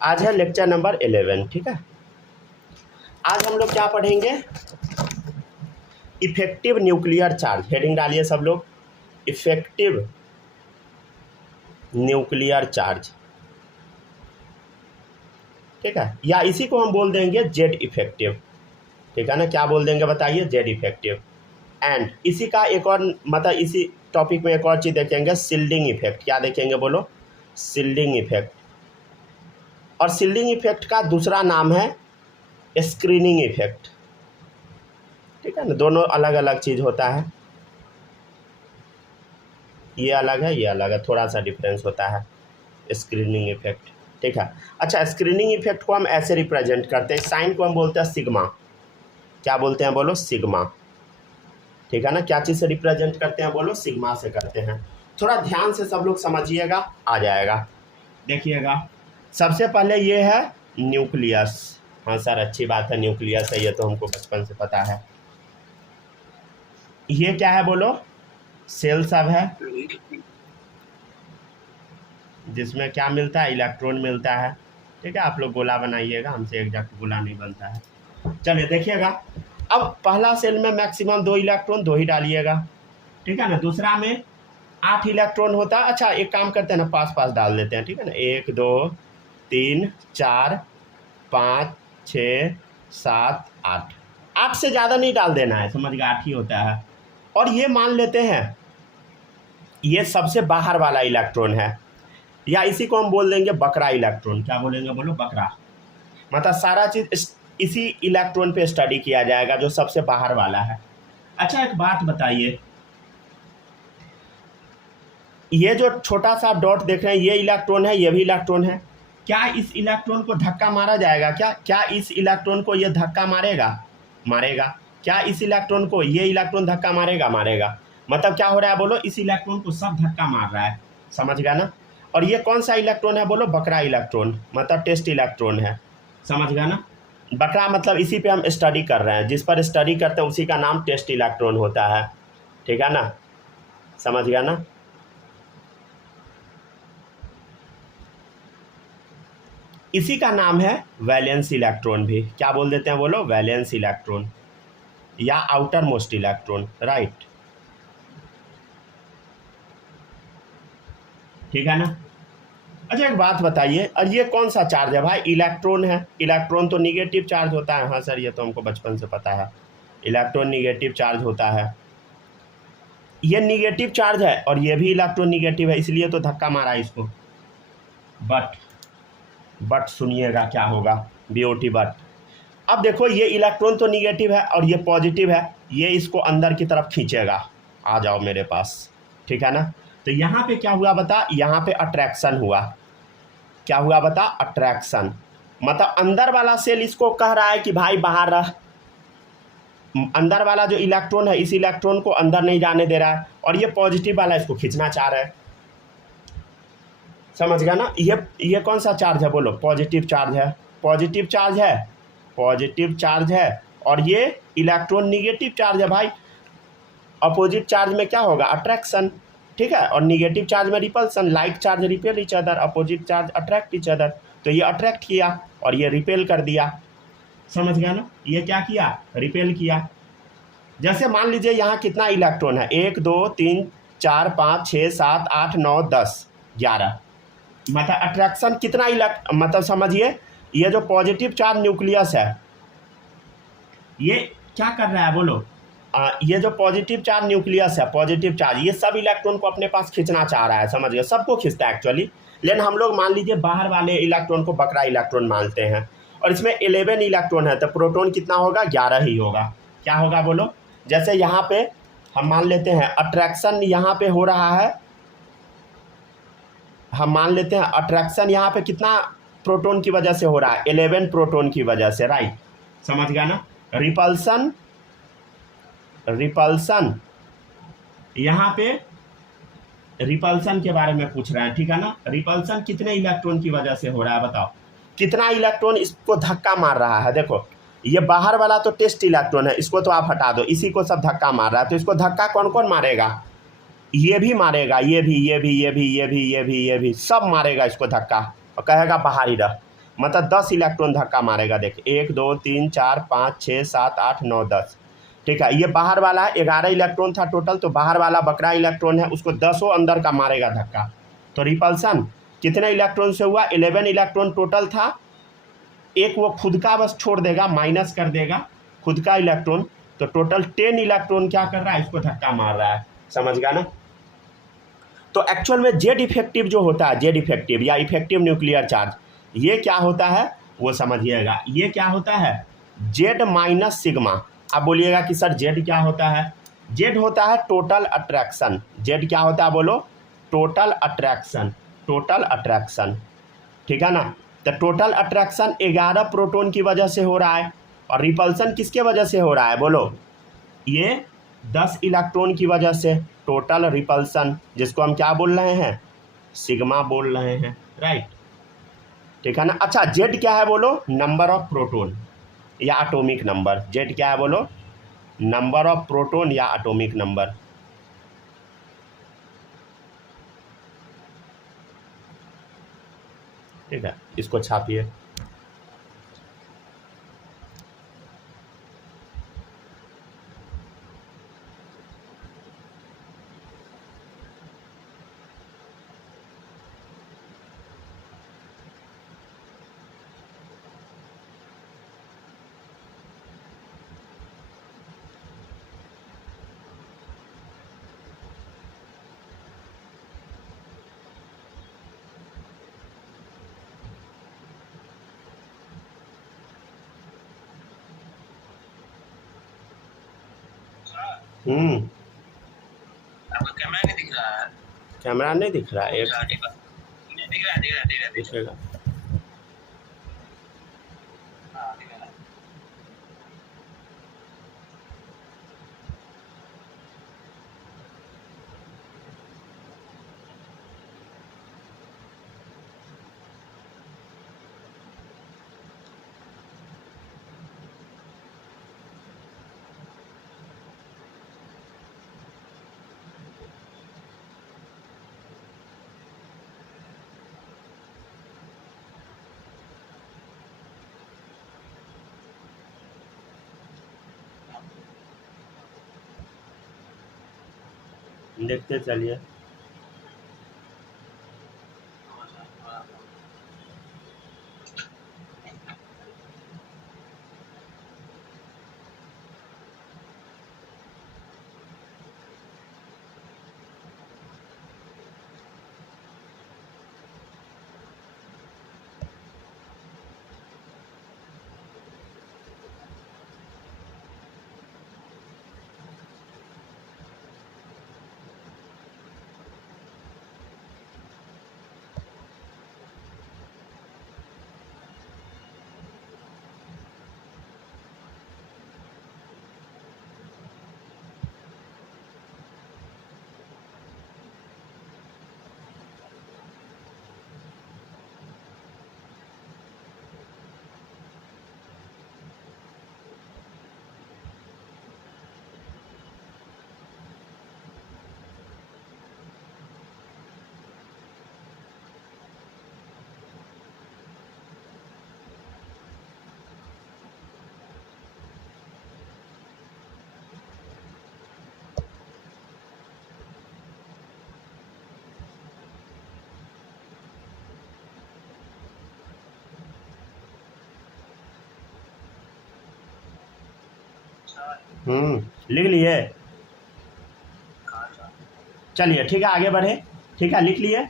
आज है lecture number 11। ठीक है, आज हम लोग क्या पढ़ेंगे? Effective nuclear charge. हेडिंग डालिए सब लोग, इफेक्टिव न्यूक्लियर चार्ज। ठीक है, या इसी को हम बोल देंगे जेड इफेक्टिव। ठीक है ना, क्या बोल देंगे बताइए? Z effective. एंड इसी का एक और मतलब इसी टॉपिक में एक और चीज़ देखेंगे, शिल्डिंग इफेक्ट। क्या देखेंगे बोलो? Shielding effect. और शिल्डिंग इफेक्ट का दूसरा नाम है स्क्रीनिंग इफेक्ट। ठीक है ना, दोनों अलग अलग चीज़ होता है। ये अलग है, ये अलग है, थोड़ा सा डिफरेंस होता है स्क्रीनिंग इफेक्ट। ठीक है, अच्छा, स्क्रीनिंग इफेक्ट को हम ऐसे रिप्रेजेंट करते हैं, साइन को हम बोलते हैं सिग्मा। क्या बोलते हैं बोलो? सिग्मा। ठीक है ना, क्या चीज़ से रिप्रेजेंट करते हैं बोलो? सिग्मा से करते हैं। थोड़ा ध्यान से सब लोग समझिएगा, आ जाएगा। देखिएगा, सबसे पहले ये है न्यूक्लियस। हाँ सर, अच्छी बात है, न्यूक्लियस है, ये तो हमको बचपन से पता है। ये क्या है बोलो? सेल सब है, जिसमें क्या मिलता है? इलेक्ट्रॉन मिलता है। ठीक है, आप लोग गोला बनाइएगा, हमसे एग्जैक्ट गोला नहीं बनता है। चलिए देखिएगा, अब पहला सेल में मैक्सिमम 2 इलेक्ट्रॉन, 2 ही डालिएगा। ठीक है ना, दूसरा में 8 इलेक्ट्रॉन होता है। अच्छा, एक काम करते हैं ना, पास पास डाल देते हैं। ठीक है ना, 1 2 3 4 5 6 7 8। 8 से ज़्यादा नहीं डाल देना है, समझ गए? 8 ही होता है। और ये मान लेते हैं ये सबसे बाहर वाला इलेक्ट्रॉन है, या इसी को हम बोल देंगे बकरा इलेक्ट्रॉन। क्या बोलेंगे बोलो? बकरा। मतलब सारा चीज़ इसी इलेक्ट्रॉन पे स्टडी किया जाएगा जो सबसे बाहर वाला है। अच्छा, एक बात बताइए, ये जो छोटा सा डॉट देख रहे हैं, ये इलेक्ट्रॉन है, ये भी इलेक्ट्रॉन है। क्या इस इलेक्ट्रॉन को धक्का मारा जाएगा? क्या इस इलेक्ट्रॉन को ये धक्का मारेगा? मारेगा। क्या इस इलेक्ट्रॉन को ये इलेक्ट्रॉन धक्का मारेगा? मारेगा। मतलब क्या हो रहा है बोलो? इस इलेक्ट्रॉन को सब धक्का मार रहा है, समझ गया ना? और ये कौन सा इलेक्ट्रॉन है बोलो? बकरा इलेक्ट्रॉन, मतलब टेस्ट इलेक्ट्रॉन है, समझ गया ना? बकरा मतलब इसी पे हम स्टडी कर रहे हैं, जिस पर स्टडी करते हैं उसी का नाम टेस्ट इलेक्ट्रॉन होता है। ठीक है ना, समझ गया ना? इसी का नाम है वैलेंस इलेक्ट्रॉन भी। क्या बोल देते हैं बोलो? वैलेंस इलेक्ट्रॉन या आउटर मोस्ट इलेक्ट्रॉन, राइट। ठीक है ना? अच्छा, एक बात बताइए, और ये कौन सा चार्ज है भाई? इलेक्ट्रॉन है। इलेक्ट्रॉन तो निगेटिव चार्ज होता है। हाँ सर, ये तो हमको बचपन से पता है, इलेक्ट्रॉन निगेटिव चार्ज होता है। ये निगेटिव चार्ज है और ये भी इलेक्ट्रॉन निगेटिव है, इसलिए तो धक्का मारा इसको। बट सुनिएगा क्या होगा, बीओटी बट। अब देखो, ये इलेक्ट्रॉन तो निगेटिव है और ये पॉजिटिव है, ये इसको अंदर की तरफ खींचेगा। आ जाओ मेरे पास। ठीक है ना, तो यहाँ पे क्या हुआ बता? यहाँ पे अट्रैक्शन हुआ। क्या हुआ बता? अट्रैक्शन। मतलब अंदर वाला सेल इसको कह रहा है कि भाई बाहर रह। अंदर वाला जो इलेक्ट्रॉन है, इस इलेक्ट्रॉन को अंदर नहीं जाने दे रहा है, और ये पॉजिटिव वाला इसको खींचना चाह रहा है, समझ गया ना? ये कौन सा चार्ज है बोलो? पॉजिटिव चार्ज है। पॉजिटिव चार्ज है, पॉजिटिव चार्ज है। और ये इलेक्ट्रॉन निगेटिव चार्ज है भाई। अपोजिट चार्ज में क्या होगा? अट्रैक्शन। ठीक है, और निगेटिव चार्ज में repulsion. Like charge repel each other, opposite charge attract each other. तो ये अट्रैक्ट किया और ये रिपेल कर दिया, समझ गया ना? ये क्या किया? रिपेल किया। जैसे मान लीजिए यहाँ कितना इलेक्ट्रॉन है? 1 2 3 4 5 6 7 8 9 10 11। मतलब अट्रैक्शन कितना मतलब समझिए, ये जो पॉजिटिव चार्ज न्यूक्लियस है, ये क्या कर रहा है बोलो? ये जो पॉजिटिव चार्ज न्यूक्लियस है, पॉजिटिव चार्ज, ये सब इलेक्ट्रॉन को अपने पास खींचना चाह रहा है, समझ गए? सबको खींचता है एक्चुअली, लेकिन हम लोग मान लीजिए बाहर वाले इलेक्ट्रॉन को बकरा इलेक्ट्रॉन मानते हैं। और इसमें 11 इलेक्ट्रॉन है, तो प्रोटॉन कितना होगा? 11 ही होगा। क्या होगा बोलो? जैसे यहाँ पे हम मान लेते हैं अट्रैक्शन यहाँ पे हो रहा है, हम मान लेते हैं अट्रैक्शन यहाँ पे कितना प्रोटॉन की वजह से हो रहा है? 11 प्रोटॉन की वजह से, राइट, समझ गया ना? रिपल्सन, रिपल्सन, यहाँ पे रिपल्सन के बारे में पूछ रहे हैं। ठीक है ना, रिपल्सन कितने इलेक्ट्रॉन की वजह से हो रहा है बताओ? कितना इलेक्ट्रॉन इसको धक्का मार रहा है? देखो, ये बाहर वाला तो टेस्ट इलेक्ट्रॉन है, इसको तो आप हटा दो, इसी को सब धक्का मार रहा है। तो इसको धक्का कौन कौन मारेगा? ये भी मारेगा, ये भी, ये भी, ये भी, ये भी, ये भी, ये भी, सब मारेगा इसको धक्का और कहेगा बाहर ही रह। मतलब 10 इलेक्ट्रॉन धक्का मारेगा। देखिए 1 2 3 4 5 6 7 8 9 10, ठीक है। ये बाहर वाला है, 11 इलेक्ट्रॉन था टोटल, तो बाहर वाला बकरा इलेक्ट्रॉन है उसको 10 अंदर का मारेगा धक्का। तो रिपल्सन कितने इलेक्ट्रॉन से हुआ? 11 इलेक्ट्रॉन टोटल था, एक वो खुद का बस छोड़ देगा, माइनस कर देगा खुद का इलेक्ट्रॉन, तो टोटल 10 इलेक्ट्रॉन क्या कर रहा है? इसको धक्का मार रहा है। समझ गया ना? तो एक्चुअल में जेड इफेक्टिव जो होता है, जेड इफेक्टिव या इफेक्टिव न्यूक्लियर चार्ज, ये क्या होता है वो समझिएगा। ये क्या होता है? Z minus sigma. आप बोलिएगा कि सर जेड क्या होता है? जेड होता है टोटल अट्रैक्शन। जेड क्या होता है बोलो? टोटल अट्रैक्शन, टोटल अट्रैक्शन, ठीक है ना। तो टोटल अट्रैक्शन 11 प्रोटॉन की वजह से हो रहा है, और रिपल्सन किसके वजह से हो रहा है बोलो? ये 10 इलेक्ट्रॉन की वजह से टोटल रिपल्सन, जिसको हम क्या बोल रहे हैं? सिग्मा बोल रहे हैं, राइट, ठीक है ना। अच्छा, जेड क्या है बोलो? नंबर ऑफ प्रोटॉन या एटॉमिक नंबर। जेड क्या है बोलो? नंबर ऑफ प्रोटॉन या एटॉमिक नंबर। ठीक है, इसको छापिए। आपका कैमरा नहीं दिख रहा है। कैमरा नहीं दिख रहा है? एक दिखेगा। दिखेगा। हाँ, दिखेगा। देखते चलिए। लिख लिए? चलिए ठीक है, आगे बढ़े। ठीक है, लिख लिए?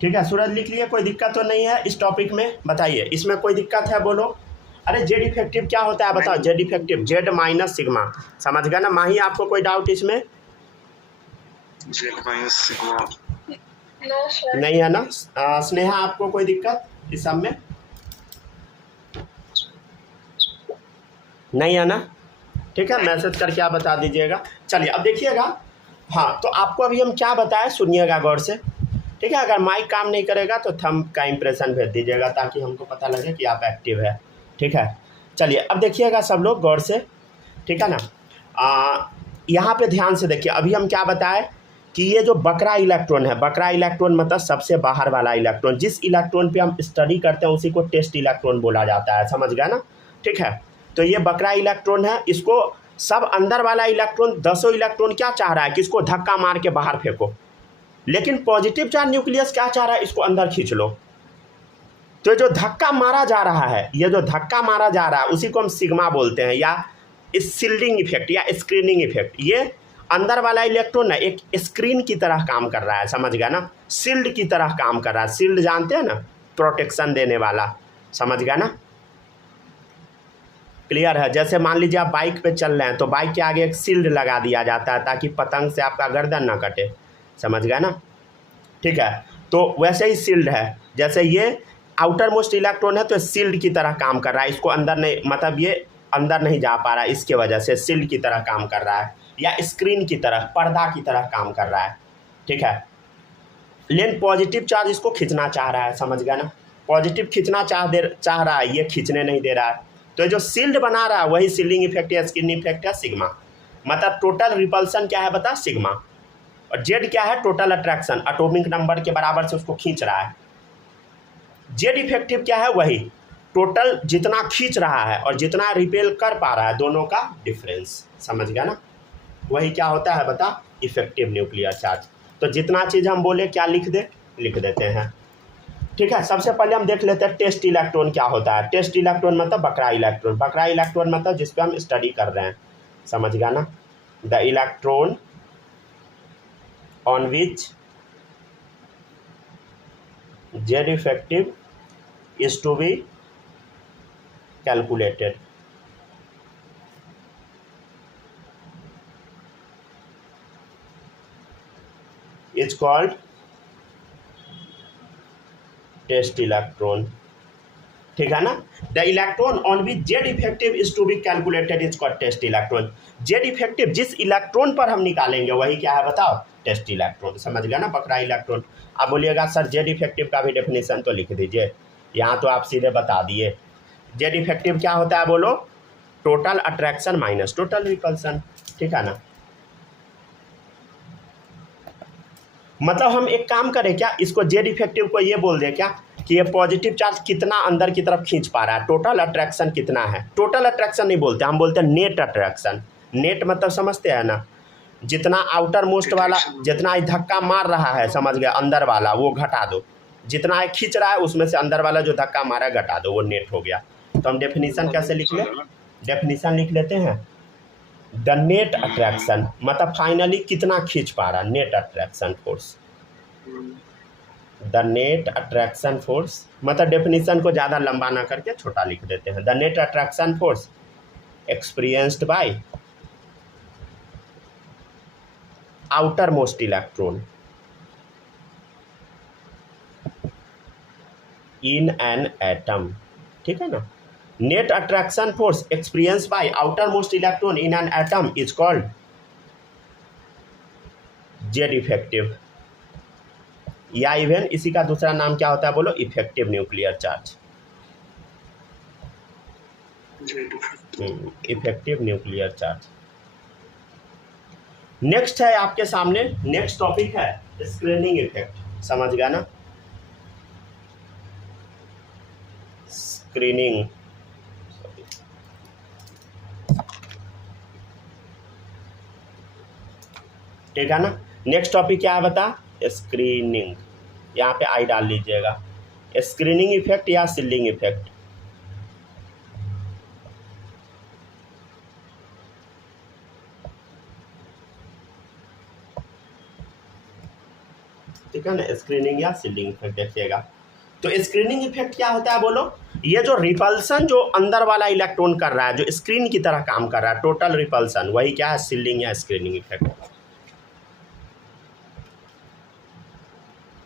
ठीक है, सूरज लिख लिए? कोई दिक्कत तो नहीं है इस टॉपिक में? बताइए, इसमें कोई दिक्कत है बोलो? अरे जेड इफेक्टिव क्या होता है बताओ? Z effective Z minus sigma. समझ गया ना? माही आपको कोई डाउट इसमें? जेड माइनस सिग्मा नहीं है ना? स्नेहा आपको कोई दिक्कत इस सब में? नहीं है ना? ठीक है, मैसेज करके आप बता दीजिएगा। चलिए अब देखिएगा। हाँ, तो आपको अभी हम क्या बताएं सुनिएगा गौर से। ठीक है, अगर माइक काम नहीं करेगा तो थंब का इम्प्रेशन भेज दीजिएगा ताकि हमको पता लगे कि आप एक्टिव है। ठीक है, चलिए अब देखिएगा सब लोग गौर से। ठीक है ना? यहाँ पे ध्यान से देखिए। अभी हम क्या बताएं कि ये जो बकरा इलेक्ट्रॉन है, बकरा इलेक्ट्रॉन मतलब सबसे बाहर वाला इलेक्ट्रॉन, जिस इलेक्ट्रॉन पे हम स्टडी करते हैं उसी को टेस्ट इलेक्ट्रॉन बोला जाता है, समझ गया ना। ठीक है, तो ये बकरा इलेक्ट्रॉन है, इसको सब अंदर वाला इलेक्ट्रॉन 10 इलेक्ट्रॉन क्या चाह रहा है कि इसको धक्का मार के बाहर फेंको, लेकिन पॉजिटिव चार्ज न्यूक्लियस क्या चाह रहा है, इसको अंदर खींच लो। तो जो धक्का मारा जा रहा है, ये जो धक्का मारा जा रहा है उसी को हम सिग्मा बोलते हैं, या शील्डिंग इफेक्ट या स्क्रीनिंग इफेक्ट। ये अंदर वाला इलेक्ट्रॉन है एक स्क्रीन की तरह काम कर रहा है, समझ गया ना, शील्ड की तरह काम कर रहा है। शील्ड जानते हैं ना, प्रोटेक्शन देने वाला, समझ गया ना, क्लियर है। जैसे मान लीजिए आप बाइक पे चल रहे हैं तो बाइक के आगे एक शील्ड लगा दिया जाता है ताकि पतंग से आपका गर्दन ना कटे, समझ गया ना। ठीक है, तो वैसे ही शील्ड है, जैसे ये आउटर मोस्ट इलेक्ट्रॉन है तो शील्ड की तरह काम कर रहा है, इसको अंदर नहीं, मतलब ये अंदर नहीं जा पा रहा है, इसके वजह से शील्ड की तरह काम कर रहा है, या स्क्रीन की तरह, पर्दा की तरह काम कर रहा है। ठीक है, लेकिन पॉजिटिव चार्ज इसको खींचना चाह रहा है, समझ गया ना, पॉजिटिव खींचना चाह रहा है, ये खींचने नहीं दे रहा है। तो जो शील्ड बना रहा है वही शील्डिंग इफेक्ट या स्क्रीनिंग इफेक्ट है, सिग्मा। मतलब टोटल रिपल्सन क्या है बता, सिग्मा। और जेड क्या है, टोटल अट्रैक्शन, एटॉमिक नंबर के बराबर से उसको खींच रहा है। जेड इफेक्टिव क्या है, वही टोटल जितना खींच रहा है और जितना रिपेल कर पा रहा है, दोनों का डिफरेंस, समझ गया ना, वही क्या होता है बता, इफेक्टिव न्यूक्लियर चार्ज। तो जितना चीज़ हम बोले क्या लिख देते हैं। ठीक है, सबसे पहले हम देख लेते हैं टेस्ट इलेक्ट्रॉन क्या होता है। टेस्ट इलेक्ट्रॉन मतलब बकरा इलेक्ट्रॉन, बकरा इलेक्ट्रॉन मतलब जिस पे हम स्टडी कर रहे हैं, समझ गया ना। The electron on which Z effective is to be calculated. It's called test electron. ठीक है ना, the electron on which Z effective is to be calculated is called test electron. Z effective जिस इलेक्ट्रॉन पर हम निकालेंगे वही क्या है बताओ, टेस्ट इलेक्ट्रॉन, समझ गया ना, बकरा इलेक्ट्रॉन। आप बोलिएगा सर जेड इफेक्टिव का भी डेफिनेशन तो लिख दीजिए, यहाँ तो आप सीधे बता दिए। जेड इफेक्टिव क्या होता है बोलो, total attraction minus total repulsion. ठीक है ना, मतलब हम एक काम करें क्या, इसको जेड इफेक्टिव को ये बोल दें क्या कि ये पॉजिटिव चार्ज कितना अंदर की तरफ खींच पा रहा है, टोटल अट्रैक्शन कितना है। टोटल अट्रैक्शन नहीं बोलते, हम बोलते हैं नेट अट्रैक्शन। नेट मतलब समझते हैं ना, जितना आउटर मोस्ट वाला जितना धक्का मार रहा है, समझ गया, अंदर वाला वो घटा दो, जितना है खींच रहा है उसमें से अंदर वाला जो धक्का मारा घटा दो, वो नेट हो गया। तो हम डेफिनेशन कैसे लिख लें, डेफिनेशन लिख लेते हैं, द नेट अट्रैक्शन मतलब फाइनली कितना खींच पा रहा, net attraction force. The net attraction force मतलब डेफिनेशन को ज़्यादा लंबा ना करके छोटा लिख देते हैं, the net attraction force experienced bye outer most electron in an atom. ठीक है ना, net attraction force experience by outer most electron in an atom is called Z effective, या इवन इसी का दूसरा नाम क्या होता है बोलो, effective nuclear charge. Effective nuclear charge. Next है आपके सामने, नेक्स्ट टॉपिक है स्क्रीनिंग इफेक्ट, समझ गया ना, स्क्रीनिंग। ठीक है ना, नेक्स्ट टॉपिक क्या है बता, स्क्रीनिंग। यहाँ पे आई डाल लीजिएगा, स्क्रीनिंग इफेक्ट या शील्डिंग इफेक्ट। ठीक है ना, स्क्रीनिंग या शील्डिंग इफेक्ट देखिएगा। तो स्क्रीनिंग इफेक्ट क्या होता है बोलो, ये जो रिपल्सन जो अंदर वाला इलेक्ट्रॉन कर रहा है, जो स्क्रीन की तरह काम कर रहा है, टोटल रिपल्सन, वही क्या है, शील्डिंग या स्क्रीनिंग इफेक्ट।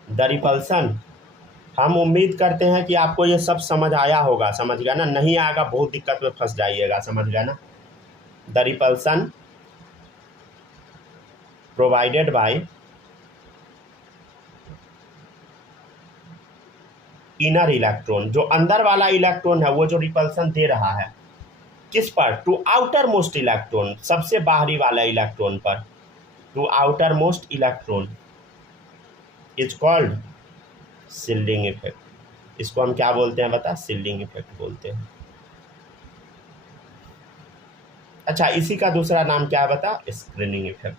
द रिपल्सन, हम उम्मीद करते हैं कि आपको ये सब समझ आया होगा, समझ गया ना, नहीं आएगा बहुत दिक्कत में फंस जाइएगा, समझ गया ना। The repulsion provided by inner electron, जो अंदर वाला इलेक्ट्रॉन है वो जो रिपल्सन दे रहा है किस पर, टू आउटर मोस्ट इलेक्ट्रॉन, सबसे बाहरी वाला इलेक्ट्रॉन पर, to outermost electron is called shielding effect. इसको हम क्या बोलते हैं बता? शिल्डिंग इफेक्ट बोलते हैं। अच्छा, इसी का दूसरा नाम क्या है बता? Screening effect.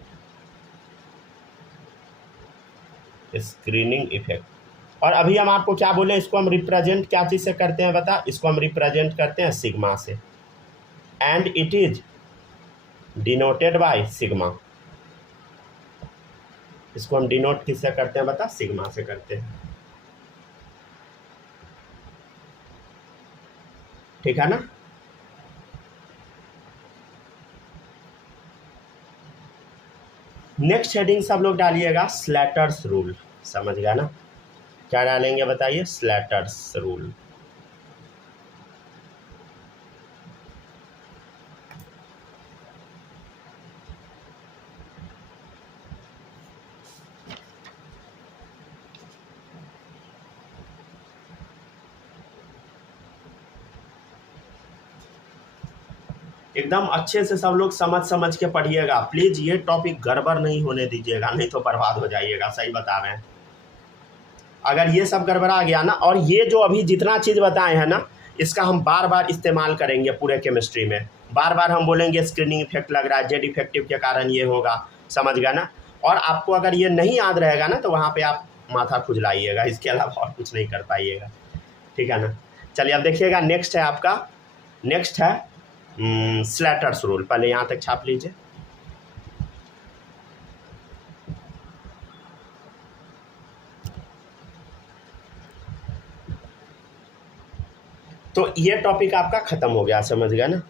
Screening effect. और अभी हम आपको क्या बोले, इसको हम रिप्रेजेंट क्या चीज से करते हैं बता? इसको हम रिप्रेजेंट करते हैं सिग्मा से, and it is denoted by sigma. इसको हम डिनोट किससे करते हैं बता? सिग्मा से करते हैं। ठीक है ना? नेक्स्ट हेडिंग सब लोग डालिएगा स्लैटर्स रूल। समझ गया ना? क्या डालेंगे बताइए? Slater's rule. एकदम अच्छे से सब लोग समझ के पढ़िएगा प्लीज। ये टॉपिक गड़बड़ नहीं होने दीजिएगा, नहीं तो बर्बाद हो जाइएगा। सही बता रहे हैं। अगर ये सब गड़बड़ा गया ना, और ये जो अभी जितना चीज़ बताए हैं ना, इसका हम बार बार इस्तेमाल करेंगे पूरे केमिस्ट्री में। बार बार हम बोलेंगे स्क्रीनिंग इफेक्ट लग रहा है, जेड इफेक्टिव के कारण ये होगा। समझ गया ना? और आपको अगर ये नहीं याद रहेगा ना, तो वहाँ पे आप माथा खुजलाइएगा, इसके अलावा और कुछ नहीं कर पाइएगा। ठीक है ना? चलिए अब देखिएगा, नेक्स्ट है आपका, नेक्स्ट है स्लैटर्स रूल। पहले यहाँ तक छाप लीजिए। तो ये टॉपिक आपका खत्म हो गया। समझ गया ना?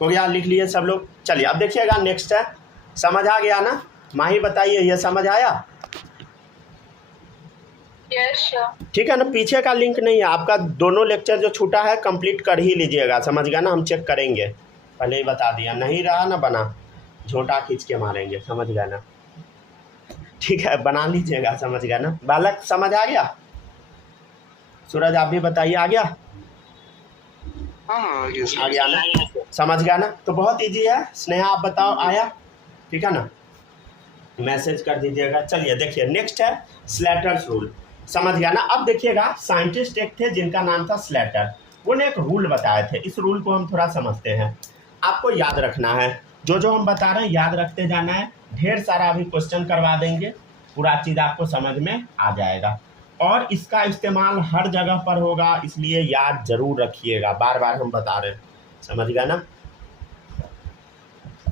हो गया? लिख लिए सब लोग? चलिए अब देखिएगा, नेक्स्ट है। समझ आ गया ना? माही बताइए, ये समझ आया? ठीक है ना? पीछे का लिंक नहीं है आपका। दोनों लेक्चर जो छूटा है कंप्लीट कर ही लीजिएगा। समझ गया ना? हम चेक करेंगे, पहले ही बता दिया। नहीं रहा ना बना, झोंटा खींच के मारेंगे। समझ गया ना? ठीक है, बना लीजिएगा। समझ गया ना? बालक समझ आ गया? सूरज आप भी बताइए, आ गया? हाँ, आ गया ना? समझ गया ना? तो बहुत इजी है। स्नेहा आप बताओ, आया? ठीक है ना? मैसेज कर दीजिएगा। चलिए देखिए, नेक्स्ट है स्लैटर्स रूल। समझ गया ना? अब देखिएगा, साइंटिस्ट एक थे जिनका नाम था स्लैटर। उन्होंने एक रूल बताए थे। इस रूल को हम थोड़ा समझते हैं। आपको याद रखना है, जो हम बता रहे हैं याद रखते जाना है। ढेर सारा अभी क्वेश्चन करवा देंगे, पूरा चीज़ आपको समझ में आ जाएगा। और इसका इस्तेमाल हर जगह पर होगा, इसलिए याद जरूर रखिएगा। बार बार हम बता रहे हैं। समझ गया ना?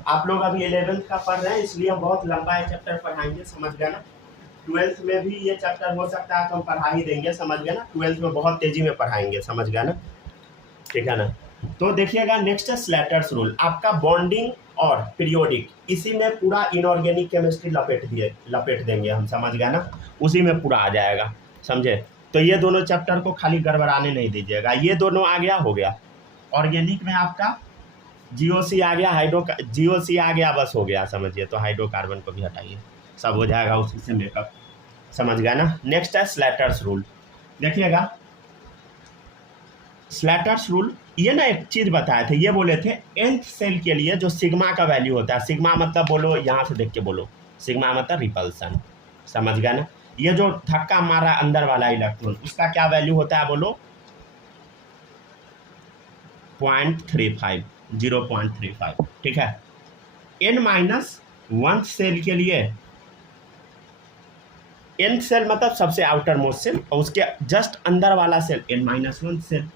आप लोग अभी 11th का पढ़ रहे हैं, इसलिए हम बहुत लंबा ये चैप्टर पढ़ाएंगे। समझ गया ना? 12th में भी ये चैप्टर हो सकता है तो हम पढ़ा ही देंगे। समझ गया ना? 12th में बहुत तेजी में पढ़ाएंगे। समझ गया ना? ठीक है ना? तो देखिएगा, नेक्स्ट है स्लैटर्स रूल। आपका बॉन्डिंग और पीरियोडिक, इसी में पूरा इनऑर्गेनिक केमिस्ट्री लपेट देंगे हम। समझ गया ना? उसी में पूरा आ जाएगा। समझे? तो ये दोनों चैप्टर को खाली गड़बड़ाने नहीं दीजिएगा। ये दोनों आ गया, हो गया। ऑर्गेनिक में आपका जीओसी आ गया, जीओसी आ गया, बस हो गया। समझिए? तो हाइड्रोकार्बन को भी हटाइए, सब हो जाएगा उसी से मेकअप। समझ गया ना? नेक्स्ट है स्लैटर्स रूल। देखिएगा, स्लैटर्स रूल, ये ना एक चीज़ बताए थे। ये बोले थे nth सेल के लिए जो सिग्मा का वैल्यू होता है, सिग्मा मतलब बोलो, यहाँ से देख के बोलो, सिग्मा मतलब रिपल्सन। समझ गया ना? ये जो धक्का मारा अंदर वाला इलेक्ट्रॉन, उसका क्या वैल्यू होता है बोलो? 0.35। ठीक है? n माइनस 1 सेल के लिए n सेल मतलब सबसे आउटर मोस्ट सेल और उसके जस्ट अंदर वाला सेल n-1 सेल,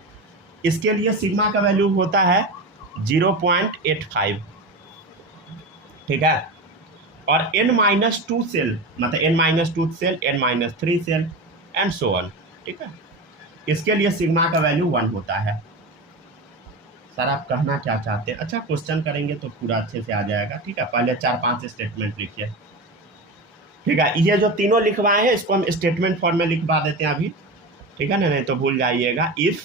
इसके लिए सिग्मा का वैल्यू होता है 0.85, ठीक है। और n-2 सेल मतलब n-2 shell, n-3 shell and so on, ठीक है, इसके लिए सिग्मा का वैल्यू 1 होता है। सर आप कहना क्या चाहते हैं? अच्छा क्वेश्चन करेंगे तो पूरा अच्छे से आ जाएगा, ठीक है। पहले 4-5 स्टेटमेंट लिखिए, ठीक है। ये जो तीनों लिखवाए हैं इसको हम स्टेटमेंट फॉर्म में लिखवा देते हैं अभी, ठीक है ना, नहीं तो भूल जाइएगा। If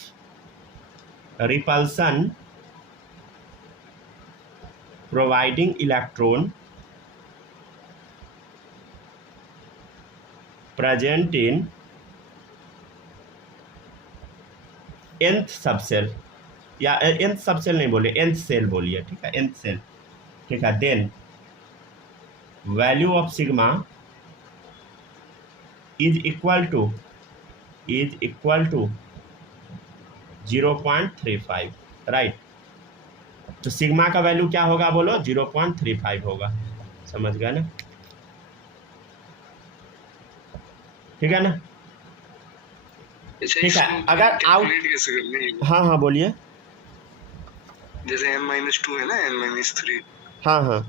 repulsion providing electron present in nth subshell, या nth सबसेल नहीं बोलिए, nth सेल बोलिए, ठीक है, nth सेल, ठीक है। Then value of sigma is equal to 0.35, right. तो सिग्मा का वैल्यू क्या होगा बोलो? 0.35 होगा, समझ गए ना, ठीक है ना, ठीक है। अगर आउट, हाँ हाँ बोलिए। जैसे n-2 है ना, n-3, हाँ हाँ,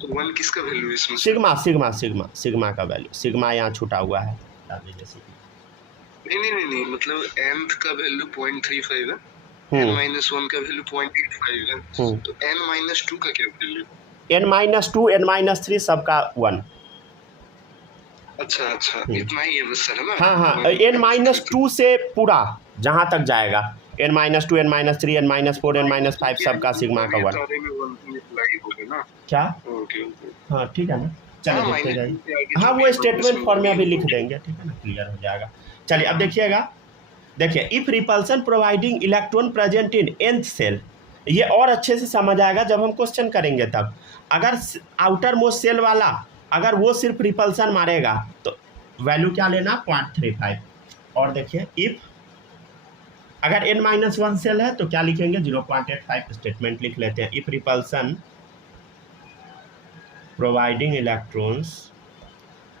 तो 1 किसका वैल्यू है इसमें? सिग्मा का वैल्यू, सिग्मा यहाँ छूटा हुआ है। नहीं, मतलब nth का वैल्यू 0.35 है, n-1 का वैल्यू 0.85 है, तो n-2 का क्या वैल्यू? n-2 n-3 सबका 1। अच्छा, इतना ही है बस सर, है ना? हाँ, n-2 से पूरा जहाँ तक जाएगा, n-2 n-3 n-4 n-5 सबका सिग्मा का 1। क्या? हाँ ठीक है ना, चलिए देखते जाइए। हाँ वो स्टेटमेंट फॉर्म में अभी लिख देंगे, ठीक है ना, क्लियर हो जाएगा। चलिए अब देखिएगा, देखिए if repulsion providing electron present in nth shell, ये और अच्छे से समझ आएगा जब हम क्वेश्चन करेंगे तब। अगर आउटर मोस्ट सेल वाला अगर वो सिर्फ रिपल्सन मारेगा तो वैल्यू क्या लेना? 0.35। और देखिए इफ अगर n-1 सेल है तो क्या लिखेंगे? 0.85 स्टेटमेंट लिख लेते हैं। इफ रिपल्सन प्रोवाइडिंग इलेक्ट्रॉन्स,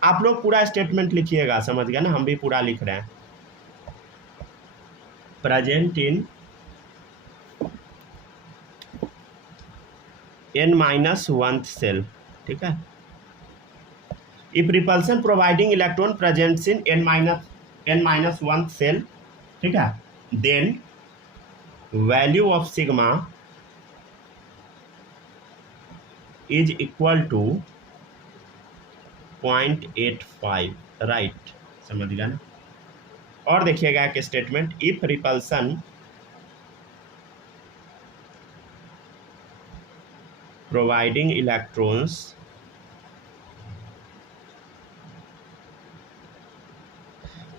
आप लोग पूरा स्टेटमेंट लिखिएगा, समझ गए ना, हम भी पूरा लिख रहे हैं। प्रेजेंट इन n-1 सेल, ठीक है। If repulsion providing electron presents in n-1 shell, ठीक है, then value of sigma is equal to 0.85, right, समझ गया ना। और देखिएगा एक statement, if repulsion providing electrons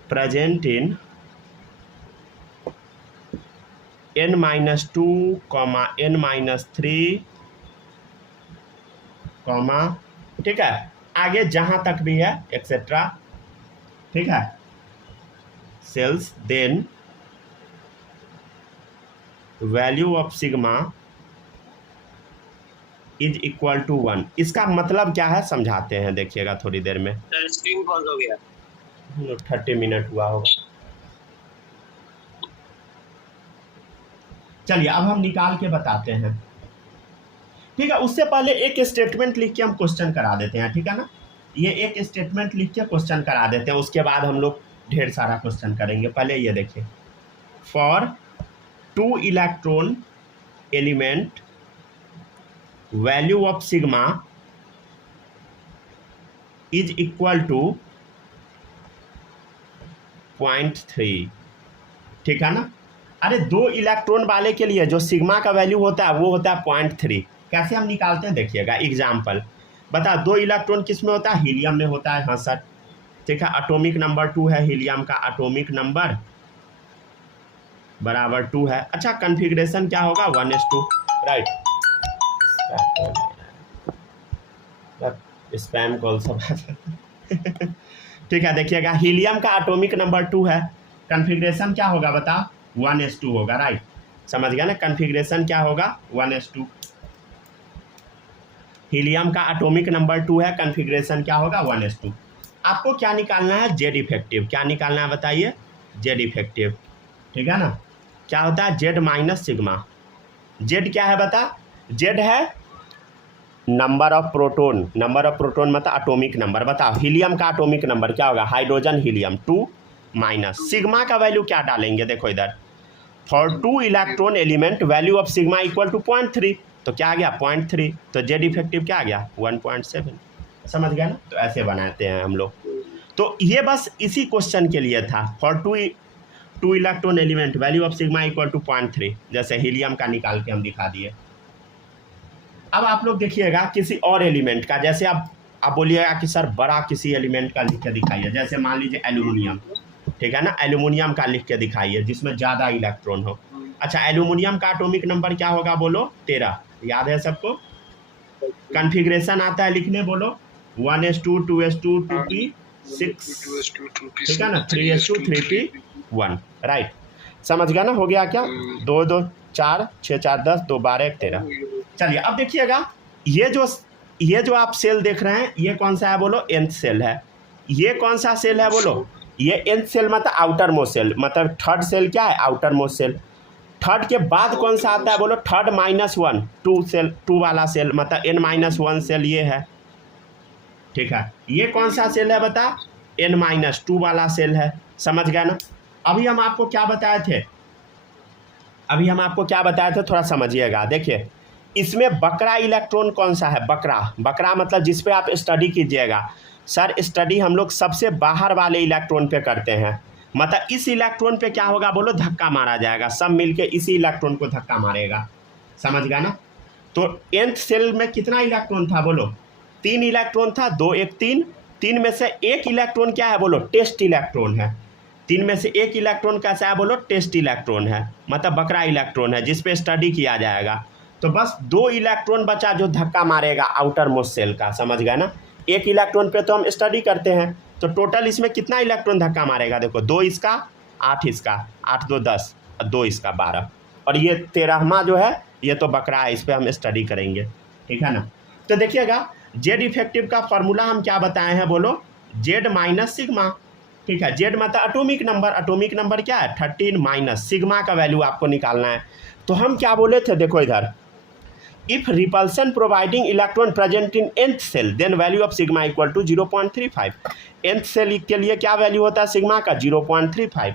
present in n-2, n-3, ठीक है, आगे जहां तक भी है एक्सेट्रा, ठीक है, shells, then value of sigma is equal to 1। इसका मतलब क्या है समझाते हैं, देखिएगा थोड़ी देर में। स्क्रीन बंद हो गया, 30 मिनट हुआ होगा। चलिए अब हम निकाल के बताते हैं, ठीक है। उससे पहले एक स्टेटमेंट लिख के हम क्वेश्चन करा देते हैं, ठीक है ना। ये एक स्टेटमेंट लिख के क्वेश्चन करा देते हैं, उसके बाद हम लोग ढेर सारा क्वेश्चन करेंगे। पहले ये देखिए, for 2 electron element value of sigma is equal to 0.3, ठीक है ना। अरे 2 इलेक्ट्रॉन वाले के लिए जो सिग्मा का वैल्यू होता है वो होता है 0.3। कैसे हम निकालते हैं देखिएगा, एग्जाम्पल बता। 2 इलेक्ट्रॉन किस में होता है? हीलियम में होता है, हाँ सर, ठीक है। एटॉमिक नंबर 2 है हीलियम का, एटॉमिक नंबर बराबर 2 है। अच्छा कन्फिग्रेशन क्या होगा? 1:2, राइट। स्पैम कॉल सब ठीक है, देखिएगा हीलियम का एटॉमिक नंबर 2 है, कन्फिग्रेशन क्या होगा बता? 1:2 होगा, राइट, समझ गया ना। कन्फिग्रेशन क्या होगा? 1:2। हीलियम का एटॉमिक नंबर 2 है, कन्फिग्रेशन क्या होगा 1s2। आपको क्या निकालना है, जेड इफेक्टिव। क्या निकालना है बताइए, जेड इफेक्टिव, ठीक है ना। क्या होता है, जेड माइनस सिग्मा। जेड क्या है बता, जेड है number of proton, number of proton मतलब एटॉमिक नंबर। बताओ हीलियम का एटॉमिक नंबर क्या होगा, हाइड्रोजन हीलियम 2 माइनस सिग्मा का वैल्यू क्या डालेंगे, देखो इधर, for 2 electron element value of sigma equal to 0.3, तो क्या आ गया 0.3, तो जेड इफेक्टिव क्या आ गया 1.7। समझ गया ना, तो ऐसे बनाते हैं हम लोग। तो ये बस इसी क्वेश्चन के लिए था, for 2 electron element value of sigma equal to 0.3, जैसे हीलियम का निकाल के हम दिखा दिए। अब आप लोग देखिएगा किसी और एलिमेंट का, जैसे आप बोलिएगा कि सर बड़ा किसी एलिमेंट का लिख के दिखाइए, जैसे मान लीजिए एल्यूमिनियम, ठीक है ना, एल्यूमिनियम का लिख के दिखाइए जिसमें ज़्यादा इलेक्ट्रॉन हो। अच्छा, एल्यूमिनियम का एटॉमिक नंबर क्या होगा बोलो, 13, याद है सबको। कॉन्फ़िगरेशन आता है लिखने, बोलो 1s2 2s2 2p6, ठीक है ना, 3s2 3p1, राइट। समझ गया ना, हो गया क्या, 2 2 4 6 4 10 2 12 1 13। चलिए अब देखिएगा, ये जो आप सेल देख रहे हैं ये कौन सा है बोलो, nth सेल है। ये कौन सा सेल है बोलो, ये nth सेल मतलब आउटर मोस्ट सेल, मतलब थर्ड सेल क्या है, आउटर मोस्ट सेल। थर्ड के बाद कौन सा आता है बोलो, थर्ड -1 2 सेल, 2 वाला सेल मतलब n-1 सेल ये है, ठीक है। ये कौन सा सेल है बता, n-2 वाला सेल है। समझ गया ना। अभी हम आपको क्या बताए थे, थोड़ा समझिएगा। देखिए इसमें बकरा इलेक्ट्रॉन कौन सा है, बकरा मतलब जिस पे आप स्टडी कीजिएगा। सर स्टडी हम लोग सबसे बाहर वाले इलेक्ट्रॉन पे करते हैं, मतलब इस इलेक्ट्रॉन पे क्या होगा बोलो, धक्का मारा जाएगा, सब मिलके इसी इलेक्ट्रॉन को धक्का मारेगा। समझ गया ना। तो nth सेल में कितना इलेक्ट्रॉन था बोलो, 3 इलेक्ट्रॉन था, 2 1 3, 3 में से 1 इलेक्ट्रॉन क्या है बोलो, टेस्ट इलेक्ट्रॉन है। 3 में से 1 इलेक्ट्रॉन कैसा है बोलो, टेस्ट इलेक्ट्रॉन है, मतलब बकरा इलेक्ट्रॉन है जिस पे स्टडी किया जाएगा। तो बस 2 इलेक्ट्रॉन बचा जो धक्का मारेगा आउटर मोस्ट सेल का। समझ गया ना। 1 इलेक्ट्रॉन पे तो हम स्टडी करते हैं, तो टोटल इसमें कितना इलेक्ट्रॉन धक्का मारेगा, देखो 2 इसका 8 इसका, 8 2 10, 2 इसका 12, और ये 13वां जो है ये तो बकरा है, इस पर हम स्टडी करेंगे, ठीक है ना। तो देखिएगा जेड इफेक्टिव का फॉर्मूला हम क्या बताए हैं बोलो, जेड माइनस सिग्मा, ठीक है। जेड मतलब एटॉमिक नंबर क्या है 13 माइनस सिग्मा का वैल्यू आपको निकालना है। तो हम क्या बोले थे, देखो इधर, if repulsion providing electron present in nth shell then value of sigma equal to 0.35। nth shell के लिए क्या वैल्यू होता है सिग्मा का 0.35।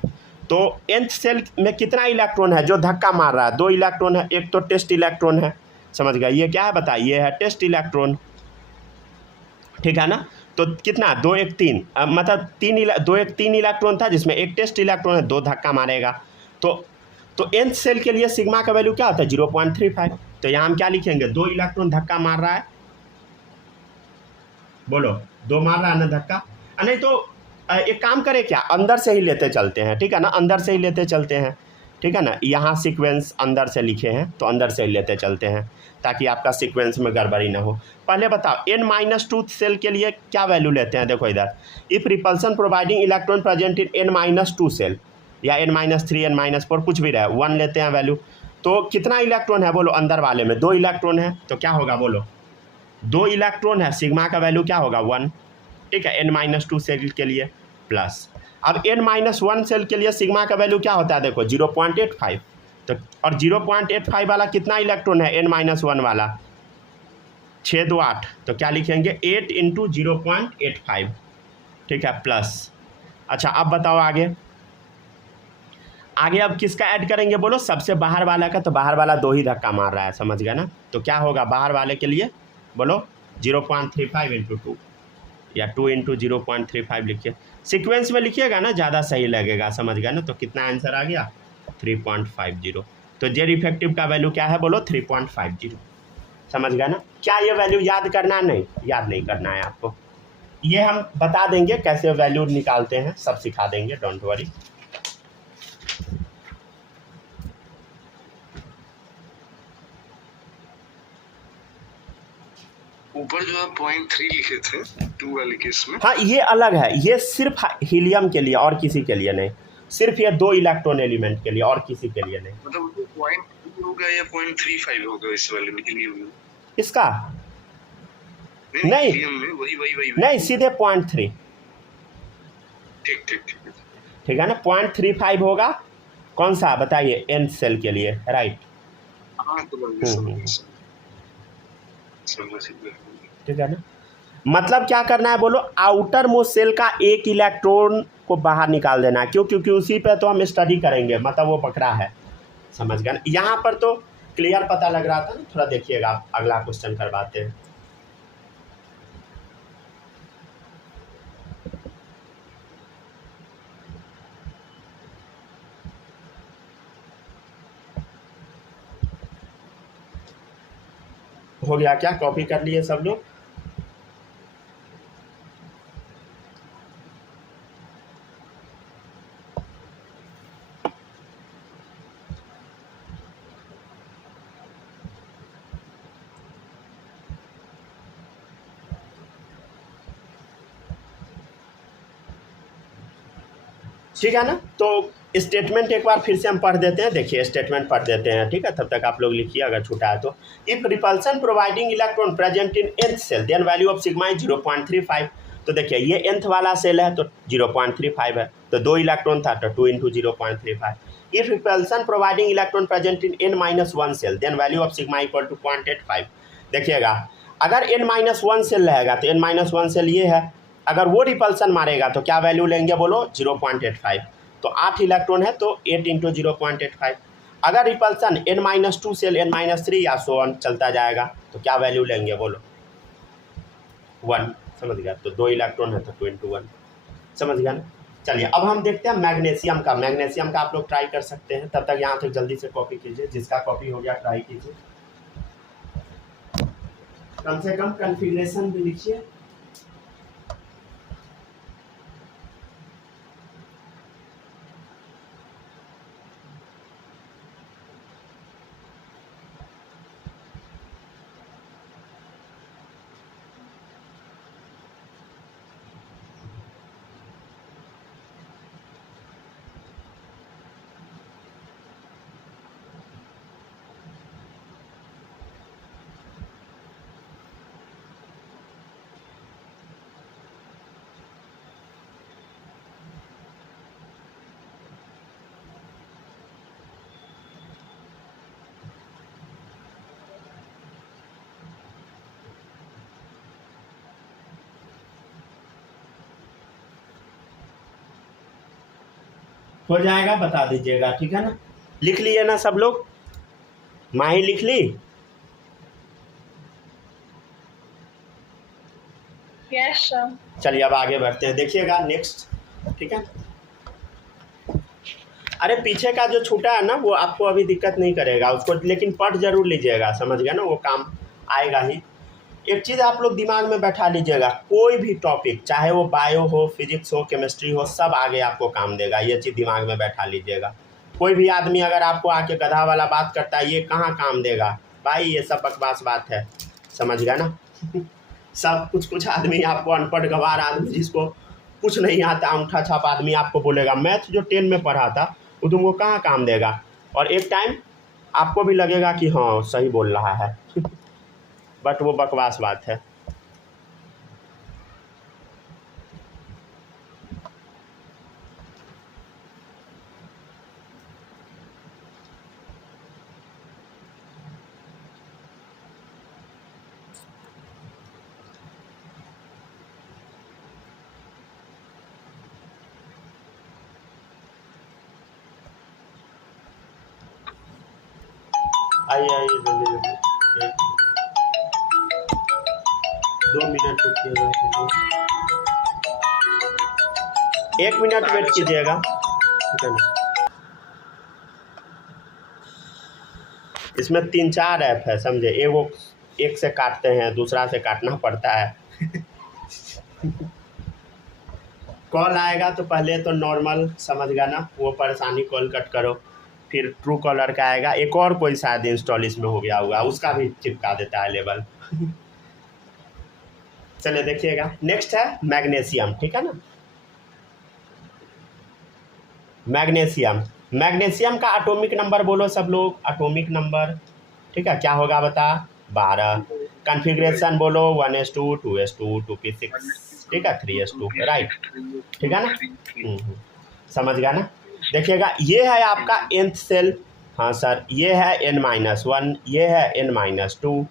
तो nth सेल में कितना इलेक्ट्रॉन है जो धक्का मार रहा है, 2 इलेक्ट्रॉन है, एक तो टेस्ट इलेक्ट्रॉन है। समझ गया, ये क्या है बताइए, ये है टेस्ट इलेक्ट्रॉन, ठीक है ना। तो कितना 2 1 3 मतलब 2 1 3 इलेक्ट्रॉन था जिसमें एक टेस्ट इलेक्ट्रॉन है, 2 धक्का मारेगा। तो nth सेल के लिए सिग्मा का वैल्यू क्या होता है 0.35। तो यहाँ हम क्या लिखेंगे, 2 इलेक्ट्रॉन धक्का मार रहा है, बोलो 2 मार रहा है ना धक्का। नहीं तो एक काम करें क्या, अंदर से ही लेते चलते हैं, ठीक है ना, अंदर से ही लेते चलते हैं, ठीक है ना। यहाँ सीक्वेंस अंदर से लिखे हैं तो अंदर से ही लेते चलते हैं ताकि आपका सीक्वेंस में गड़बड़ी ना हो। पहले बताओ n-2 सेल के लिए क्या वैल्यू लेते हैं, देखो इधर, if repulsion providing electron present in n-2 shell या n-3 n-4 कुछ भी रहे, 1 लेते हैं वैल्यू। तो कितना इलेक्ट्रॉन है बोलो अंदर वाले में, 2 इलेक्ट्रॉन है, तो क्या होगा बोलो 2 इलेक्ट्रॉन है, सिग्मा का वैल्यू क्या होगा 1, ठीक है, n-2 सेल के लिए प्लस। अब n-1 सेल के लिए सिग्मा का वैल्यू क्या होता है देखो 0.85। तो और 0.85 वाला कितना इलेक्ट्रॉन है, n-1 वाला 6 2 8, तो क्या लिखेंगे 8 × 0.85, ठीक है, प्लस। अच्छा अब बताओ आगे अब किसका ऐड करेंगे बोलो, सबसे बाहर वाला का, तो बाहर वाला 2 ही धक्का मार रहा है। समझ गया ना। तो क्या होगा बाहर वाले के लिए बोलो 0.35 × 2 या 2 × 0.35 लिखिए, सीक्वेंस में लिखिएगा ना ज़्यादा सही लगेगा। समझ गया ना। तो कितना आंसर आ गया 3.50। तो जेड इफेक्टिव का वैल्यू क्या है बोलो 3.50। समझ गया ना। क्या ये वैल्यू याद करना, नहीं याद नहीं करना है आपको, ये हम बता देंगे कैसे वैल्यू निकालते हैं, सब सिखा देंगे, डोंट वरी। ऊपर जो आप 0.3 लिखे थे 2 वाले केस में, हाँ ये अलग है, ये सिर्फ हीलियम के लिए और किसी के लिए नहीं, सिर्फ ये 2 इलेक्ट्रॉन एलिमेंट के लिए और किसी के लिए नहीं। मतलब 0.2 होगा या 0.35 होगा इस वाले के लिए, इसका नहीं हीलियम में वही नहीं, सीधे 0.3। ठीक ठीक ठीक ठीक है ना, 0.35 होगा। कौन सा बताइए, nth सेल के लिए, राइट। हाँ तो ठीक है ना, मतलब क्या करना है बोलो, आउटर मोस्ट सेल का एक इलेक्ट्रॉन को बाहर निकाल देना है। क्यों? क्योंकि उसी पे तो हम स्टडी करेंगे, मतलब वो पकड़ा है, समझ गए ना। यहाँ पर तो क्लियर पता लग रहा था ना, थोड़ा देखिएगा, आप अगला क्वेश्चन करवाते हैं। हो गया क्या, कॉपी कर लिए सब लोग? ठीक है ना, तो स्टेटमेंट एक बार फिर से हम पढ़ देते हैं। देखिए स्टेटमेंट पढ़ देते हैं, ठीक है, तब तक आप लोग लिखिए अगर छूटा है तो। If repulsion providing electron present in nth shell then value of sigma is 0.35। तो देखिए ये nth वाला सेल है तो 0.35 है, तो 2 इलेक्ट्रॉन था तो 2 into 0.35। If repulsion providing electron present in n-1 shell then value of sigma equal to 0.85। देखिएगा अगर n-1 सेल रहेगा तो n-1 सेल ये है, अगर वो रिपल्सन मारेगा तो क्या वैल्यू लेंगे बोलो, 0.85। तो 8 इलेक्ट्रॉन है तो 8 इंटू 0.85। अगर रिपल्सन n-2 सेल n-3 या सो ऑन चलता जाएगा तो क्या वैल्यू लेंगे बोलो, 1। समझ गया, तो 2 इलेक्ट्रॉन है तो 2 इंटू 1, समझ गया ना। चलिए अब हम देखते हैं मैग्नीशियम का। मैग्नीशियम का आप लोग ट्राई कर सकते हैं, तब तक यहाँ तक जल्दी से कॉपी कीजिए, जिसका कॉपी हो गया ट्राई कीजिए, कम से कम कन्फिग्रेशन भी लिखिए। हो जाएगा, बता दीजिएगा, ठीक है ना। लिख लिए ना सब लोग, माही लिख ली? Yes sir. चलिए अब आगे बढ़ते हैं, देखिएगा नेक्स्ट, ठीक है। अरे पीछे का जो छूटा है ना वो आपको अभी दिक्कत नहीं करेगा उसको, लेकिन पढ़ जरूर लीजिएगा, समझ गया ना, वो काम आएगा ही। एक चीज़ आप लोग दिमाग में बैठा लीजिएगा, कोई भी टॉपिक चाहे वो बायो हो, फिजिक्स हो, केमिस्ट्री हो, सब आगे आपको काम देगा, ये चीज़ दिमाग में बैठा लीजिएगा। कोई भी आदमी अगर आपको आके गधा वाला बात करता है, ये कहाँ काम देगा भाई, ये सब बकवास बात है, समझ गया ना। सब कुछ आदमी आपको अनपढ़ गवार आदमी जिसको कुछ नहीं आता, अंगूठा छाप आदमी आपको बोलेगा मैथ जो 10 में पढ़ा था वो तुमको कहाँ काम देगा, और एक टाइम आपको भी लगेगा कि हाँ सही बोल रहा है। बट वो बकवास बात है। आइए आइए जल्दी जल्दी, 2 मिनट रुकिएगा, 1 मिनट वेट कीजिएगा, ठीक है ना। इसमें 3-4 ऐप है, समझे, वो एक से काटते हैं, दूसरा से काटना पड़ता है। कॉल आएगा तो पहले तो नॉर्मल, समझ गया ना, वो परेशानी, कॉल कट करो, फिर ट्रू कॉलर का आएगा, एक और कोई शायद इंस्टॉल इसमें हो गया होगा, उसका भी चिपका देता है लेवल। चलिए देखिएगा, नेक्स्ट है मैग्नीशियम, ठीक है ना। मैग्नीशियम, मैग्नीशियम का एटॉमिक नंबर बोलो सब लोग, एटॉमिक नंबर, ठीक है, क्या होगा बता, 12। कॉन्फ़िगरेशन बोलो 1:2, 2:2, 2p6, ठीक है, 3:2, राइट, ठीक है ना। समझ गया ना। देखिएगा ये है आपका nth सेल, हाँ सर, ये है n-1, ये है n-2।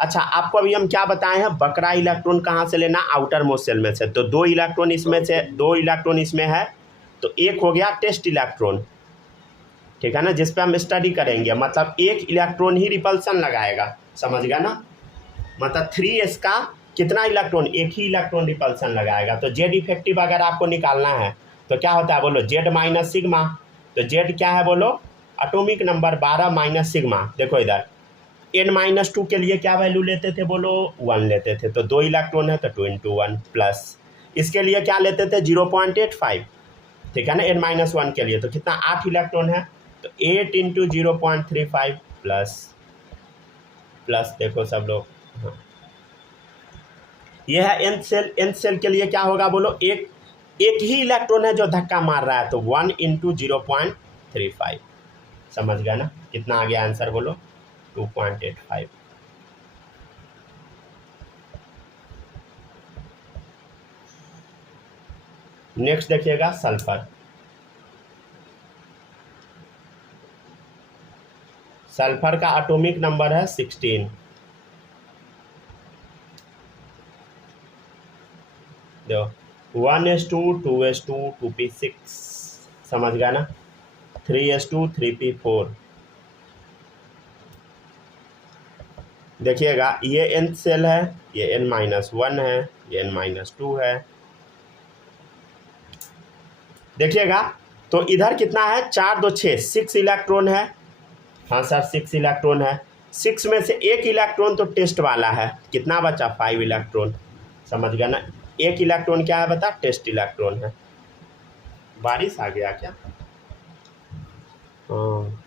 अच्छा, आपको अभी हम क्या बताए हैं, बकरा इलेक्ट्रॉन कहाँ से लेना, आउटर मोस्ट सेल में से। तो 2 इलेक्ट्रॉन इसमें से, 2 इलेक्ट्रॉन इसमें है, तो एक हो गया टेस्ट इलेक्ट्रॉन, ठीक है ना, जिस पे हम स्टडी करेंगे। मतलब एक इलेक्ट्रॉन ही रिपल्सन लगाएगा, समझ गया ना। मतलब 3s का कितना इलेक्ट्रॉन, एक ही इलेक्ट्रॉन रिपल्सन लगाएगा। तो जेड इफेक्टिव अगर आपको निकालना है तो क्या होता है बोलो, जेड माइनस सिग्मा। तो जेड क्या है बोलो, एटॉमिक नंबर 12 माइनस सिग्मा। देखो इधर n-2 के लिए क्या वैल्यू लेते थे बोलो, 1 लेते थे। तो 2 इलेक्ट्रॉन है तो 2 × 1 प्लस, इसके लिए क्या लेते थे 0.85, ठीक है ना, n-1 के लिए। तो कितना 8 इलेक्ट्रॉन है, तो 8 × 0.35 प्लस देखो सब लोग, हाँ ये है nth सेल। nth सेल के लिए क्या होगा बोलो, एक ही इलेक्ट्रॉन है जो धक्का मार रहा है, तो 1 × 0.35। समझ गया ना। कितना आ गया आंसर बोलो, 2.85। नेक्स्ट देखिएगा सल्फर। सल्फर का एटॉमिक नंबर है 16। देखो 1:2, 2:2, 2p6, समझ गया ना, 3:2, 3p4। देखिएगा ये nth सेल है, ये n-1 है, ये n-2 है। देखिएगा तो इधर कितना है, 4 2 6, 6 इलेक्ट्रॉन है, हाँ सर 6 इलेक्ट्रॉन है। 6 में से एक इलेक्ट्रॉन तो टेस्ट वाला है, कितना बचा 5 इलेक्ट्रॉन। समझ गया ना, एक इलेक्ट्रॉन क्या है बता, टेस्ट इलेक्ट्रॉन है। बारिश आ गया क्या, हाँ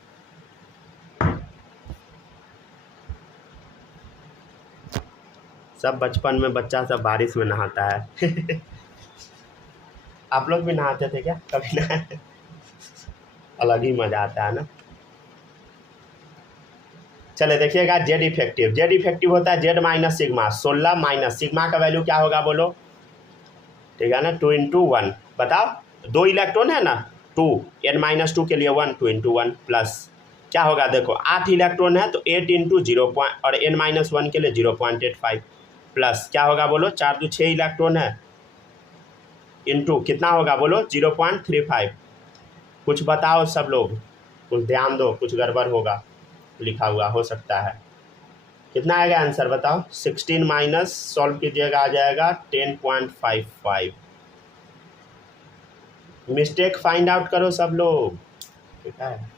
सब बचपन में बच्चा सब बारिश में नहाता है आप लोग भी नहाते थे क्या कभी ना अलग ही मज़ा आता है ना। चले देखिएगा जेड इफेक्टिव। जेड इफेक्टिव होता है Z minus sigma, 16 minus sigma का वैल्यू क्या होगा बोलो, ठीक है ना, 2 × 1। बताओ 2 इलेक्ट्रॉन है ना, 2, n-2 के लिए 1, 2 × 1 प्लस क्या होगा, देखो 8 इलेक्ट्रॉन है तो 8 × 0 और n-1 के लिए 0.85 प्लस क्या होगा बोलो, 4 2 6 इलेक्ट्रॉन है, इंटू कितना होगा बोलो 0.35। कुछ बताओ सब लोग, कुछ ध्यान दो, कुछ गड़बड़ होगा लिखा हुआ हो सकता है। कितना आएगा आंसर बताओ, 16 माइनस सॉल्व कीजिएगा आ जाएगा 10.55। मिस्टेक फाइंड आउट करो सब लोग, ठीक है।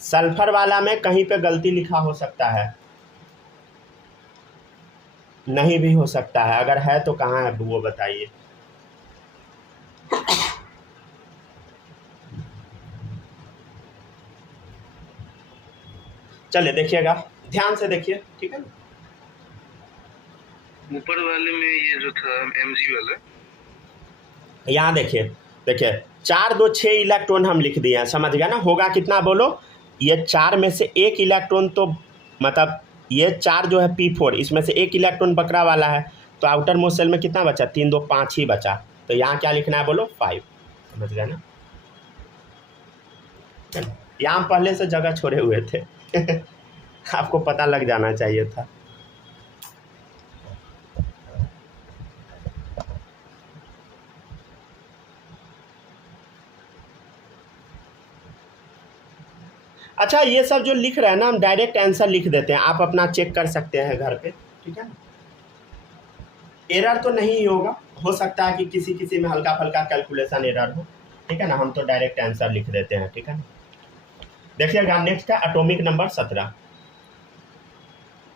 सल्फर वाला में कहीं पे गलती लिखा हो सकता है, नहीं भी हो सकता है, अगर है तो कहाँ है वो बताइए। चलिए देखिएगा, ध्यान से देखिए, ठीक है ना। ऊपर वाले में ये जो था mg वाला, यहाँ देखिए, देखिए 4 2 6 इलेक्ट्रॉन हम लिख दिए हैं, समझ गया ना। होगा कितना बोलो, ये 4 में से एक इलेक्ट्रॉन तो मतलब ये 4 जो है p4, इसमें से एक इलेक्ट्रॉन बकरा वाला है, तो आउटर मोस्ट सेल में कितना बचा, 3 2 5 ही बचा। तो यहाँ क्या लिखना है बोलो 5, समझ गया ना। यहाँ पहले से जगह छोड़े हुए थे आपको पता लग जाना चाहिए था। अच्छा ये सब जो लिख रहे हैं ना, हम डायरेक्ट आंसर लिख देते हैं, आप अपना चेक कर सकते हैं घर पे, ठीक है ना। एरर तो नहीं ही होगा, हो सकता है कि किसी किसी में हल्का फल्का कैलकुलेशन एरर हो, ठीक है ना। हम तो डायरेक्ट आंसर लिख देते हैं, ठीक है ना। देखिएगा नेक्स्ट है एटॉमिक नंबर 17,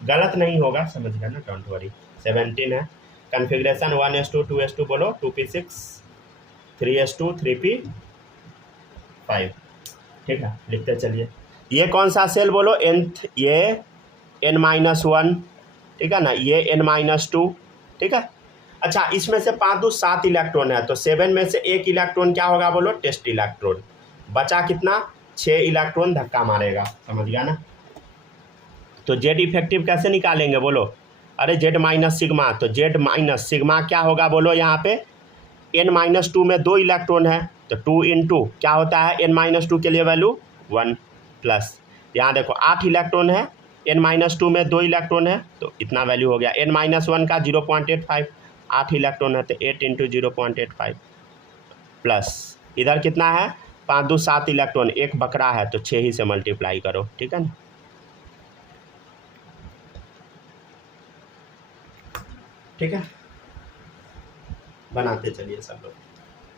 गलत नहीं होगा, समझ गया ना, डोंट वरी। 17 है, कॉन्फ़िगरेशन 1:2, 2:2 बोलो, 2p6, 3:2, 3p5, ठीक है, लिखते चलिए। ये कौन सा सेल बोलो, nth, ये n-1, ठीक है ना, ये n-2, ठीक है। अच्छा, इसमें से 5 दूनी 7 इलेक्ट्रॉन है, तो 7 में से 1 इलेक्ट्रॉन क्या होगा बोलो, टेस्ट इलेक्ट्रॉन। बचा कितना, 6 इलेक्ट्रॉन धक्का मारेगा, समझ गया ना। तो जेड इफेक्टिव कैसे निकालेंगे बोलो, अरे जेड माइनस सिग्मा, तो जेड माइनस सिग्मा क्या होगा बोलो, यहाँ पे n-2 में 2 इलेक्ट्रॉन है, तो 2 इंटू क्या होता है, n-2 के लिए वैल्यू 1 प्लस, यहाँ देखो 8 इलेक्ट्रॉन है, n-2 में 2 इलेक्ट्रॉन है, तो इतना वैल्यू हो गया। n-1 का 0.85, 8 इलेक्ट्रॉन है, तो 8 इंटू 0.85 प्लस इधर कितना है, 5 दूनी 7 इलेक्ट्रॉन, एक बकरा है तो 6 ही से मल्टीप्लाई करो, ठीक है ना। ठीक है, बनाते चलिए सब लोग।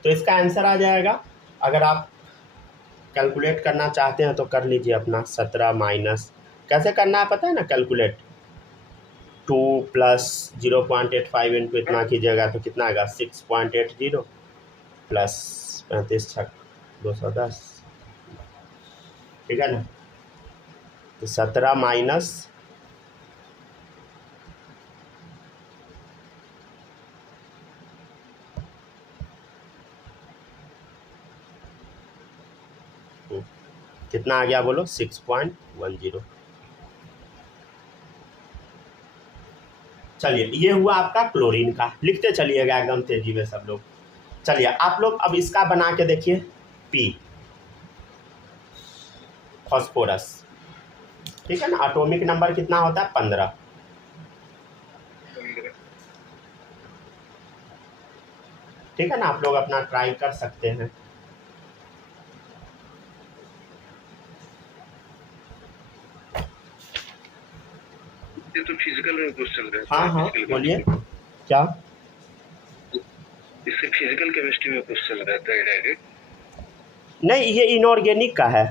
तो इसका आंसर आ जाएगा, अगर आप कैलकुलेट करना चाहते हैं तो कर लीजिए अपना। 17 माइनस कैसे करना है पता है ना, कैलकुलेट 2 प्लस 0.85 इंटू इतना कीजिएगा तो कितना आएगा, 6.80 प्लस 35 छक 210, ठीक है ना। तो 17 माइनस 2 कितना आ गया बोलो, 6.10। चलिए, ये हुआ आपका क्लोरीन का, लिखते चलिएगा एकदम तेजी में सब लोग। चलिए आप लोग अब इसका बना के देखिए, पी फॉस्फोरस, ठीक है ना। एटॉमिक नंबर कितना होता है, 15। ठीक है ना, आप लोग अपना ट्राई कर सकते हैं। ये तो फिजिकल में क्वेश्चन है। हाँ हाँ बोलिए, क्या इससे फिजिकल केमिस्ट्री में क्वेश्चन रहता है डायरेक्ट? नहीं, ये इनऑर्गेनिक का है।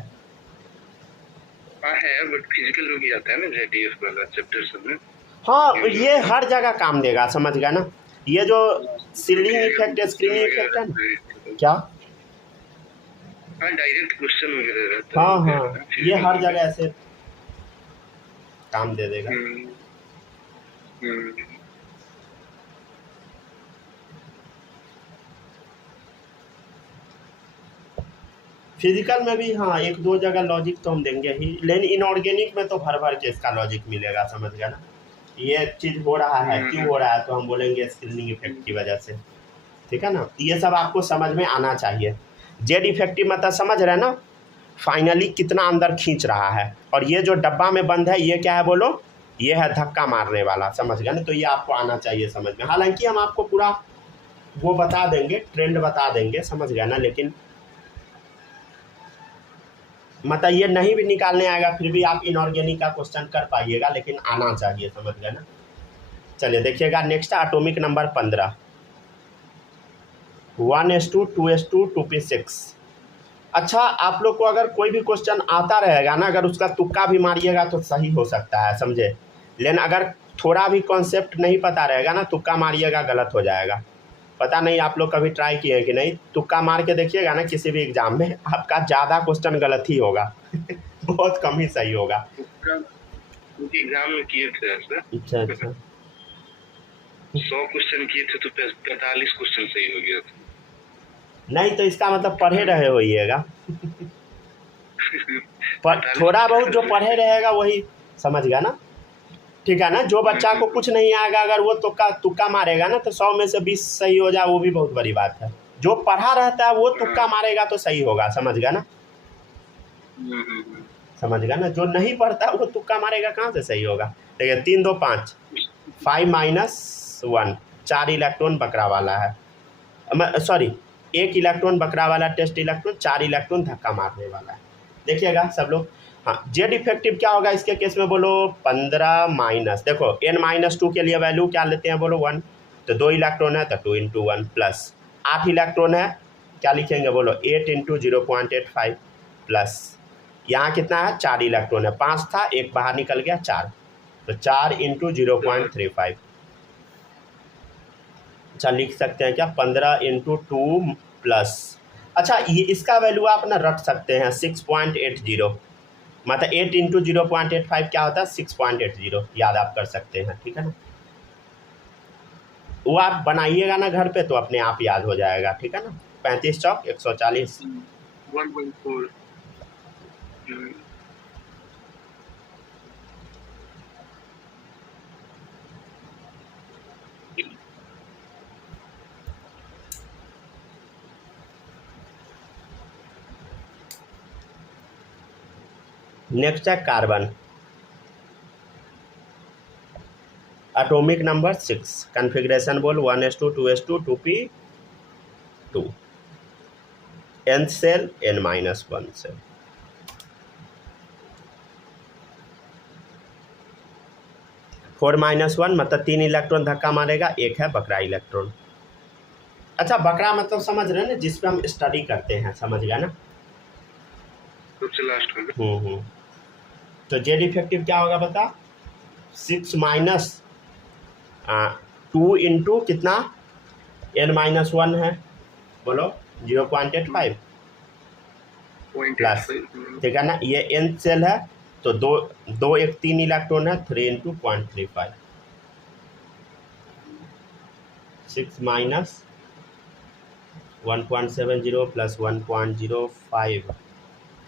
हाँ है, बट फिजिकल में भी आता है ना जेडीएफ वाला चैप्टर सब में। हाँ, ये हर जगह काम देगा, समझ गया ना। ये जो सीलिंग इफेक्ट, स्क्रीनिंग इफेक्ट है ना, क्या, हाँ डायरेक्ट क्वेश्चन वगैरह रहता हाँ है। हाँ, ये हर जगह ऐसे काम दे देगा। फिजिकल में भी हाँ 1-2 जगह लॉजिक तो हम देंगे ही, लेकिन इनऑर्गेनिक में तो भर भर के इसका लॉजिक मिलेगा, समझ गया ना। ये चीज़ हो रहा है, क्यों हो रहा है, तो हम बोलेंगे स्क्रीनिंग इफेक्ट की वजह से, ठीक है ना। ये सब आपको समझ में आना चाहिए। जेड इफेक्टिव मतलब समझ रहे हैं ना, फाइनली कितना अंदर खींच रहा है। और ये जो डब्बा में बंद है, ये क्या है बोलो, ये है धक्का मारने वाला, समझ गया ना। तो ये आपको आना चाहिए समझ में। हालांकि हम आपको पूरा वो बता देंगे, ट्रेंड बता देंगे, समझ गया ना, लेकिन मतलब ये नहीं भी निकालने आएगा फिर भी आप इनऑर्गेनिक का क्वेश्चन कर पाइएगा, लेकिन आना चाहिए, समझ गए ना। चलिए देखिएगा, नेक्स्ट है atomic number 15, 1s2 2s2 2p6। अच्छा, आप लोग को अगर कोई भी क्वेश्चन आता रहेगा ना, अगर उसका तुक्का भी मारिएगा तो सही हो सकता है, समझे। लेकिन अगर थोड़ा भी कॉन्सेप्ट नहीं पता रहेगा ना, तुक्का मारिएगा गलत हो जाएगा। पता नहीं आप लोग कभी ट्राई किए कि नहीं, तुक्का मार के देखिएगा ना किसी भी एग्जाम में, आपका ज़्यादा क्वेश्चन गलत ही होगा बहुत कम ही सही होगा। एग्जाम में किए थे ऐसे। अच्छा अच्छा, 100 क्वेश्चन किए थे तो 45 क्वेश्चन सही हो गया था। नहीं तो इसका मतलब पढ़े रहे होइएगा पर थोड़ा बहुत जो पढ़े रहेगा वही समझ गया ना, ठीक है ना। जो बच्चा को कुछ नहीं आएगा, अगर वो तुक्का मारेगा ना, तो 100 में से 20 सही हो जाए, वो भी बहुत बड़ी बात है। जो पढ़ा रहता है वो तुक्का मारेगा तो सही होगा, समझ गया ना, समझ गया ना। जो नहीं पढ़ता वो तुक्का मारेगा, कहाँ से सही होगा। ठीक है, 3 2 5, 5 - 1, 4 इलेक्ट्रॉन बकरा वाला है, सॉरी 1 इलेक्ट्रॉन बकरा वाला टेस्ट इलेक्ट्रॉन, 4 इलेक्ट्रॉन धक्का मारने वाला है। देखिएगा सब लोग, हाँ जेड इफेक्टिव क्या होगा इसके केस में बोलो, 15 माइनस, देखो n-2 के लिए वैल्यू क्या लेते हैं बोलो, 1, तो 2 इलेक्ट्रॉन है तो 2 इंटू 1 प्लस 8 इलेक्ट्रॉन है, क्या लिखेंगे बोलो, 8 इंटू 0.85 प्लस यहाँ कितना है, 4 इलेक्ट्रॉन है, 5 था, एक बाहर निकल गया 4, तो 4 इंटू 0.35। अच्छा लिख सकते हैं क्या, 15 इंटू 2 प्लस, अच्छा ये इसका वैल्यू आप ना रख सकते हैं 6.80, मतलब 8 इंटू 0.85 क्या होता है, 6.80, याद आप कर सकते हैं, ठीक है ना। वो आप बनाइएगा ना घर पे तो अपने आप याद हो जाएगा, ठीक है ना। 35 चौक 140। 1.4। नेक्स्ट है कार्बन, एटॉमिक नंबर 6, कॉन्फ़िगरेशन बोल 1s2 2s2 2p2, n shell n-1 shell. Four minus one मतलब 3 इलेक्ट्रॉन धक्का मारेगा, एक है बकरा इलेक्ट्रॉन। अच्छा बकरा मतलब समझ रहे हैं ना, जिस पे हम स्टडी करते हैं, समझ गया ना। सबसे लास्ट में तो जेड इफेक्टिव क्या होगा बता, 6 माइनस 2 इंटू कितना n-1 है बोलो 0.85 प्लस, ठीक है ना। ये n सेल है तो दो एक 3 इलेक्ट्रॉन है, 3 इंटू 0.35, 6 माइनस 1.70 प्लस 1.05,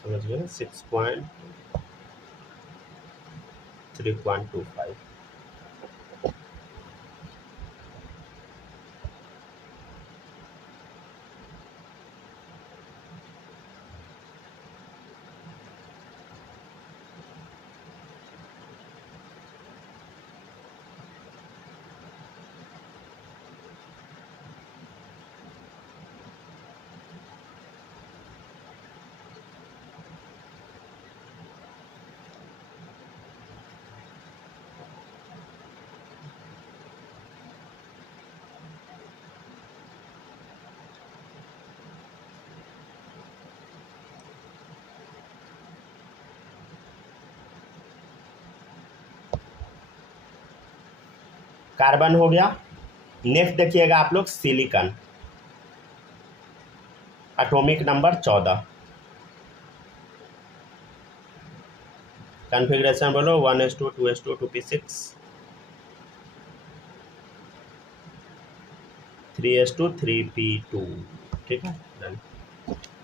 समझ गए, 6.3.25। कार्बन हो गया। नेक्स्ट देखिएगा आप लोग सिलिकॉन, एटॉमिक नंबर 14, कॉन्फ़िगरेशन बोलो 1s2 2s2 2p6 3s2 3p2, ठीक है।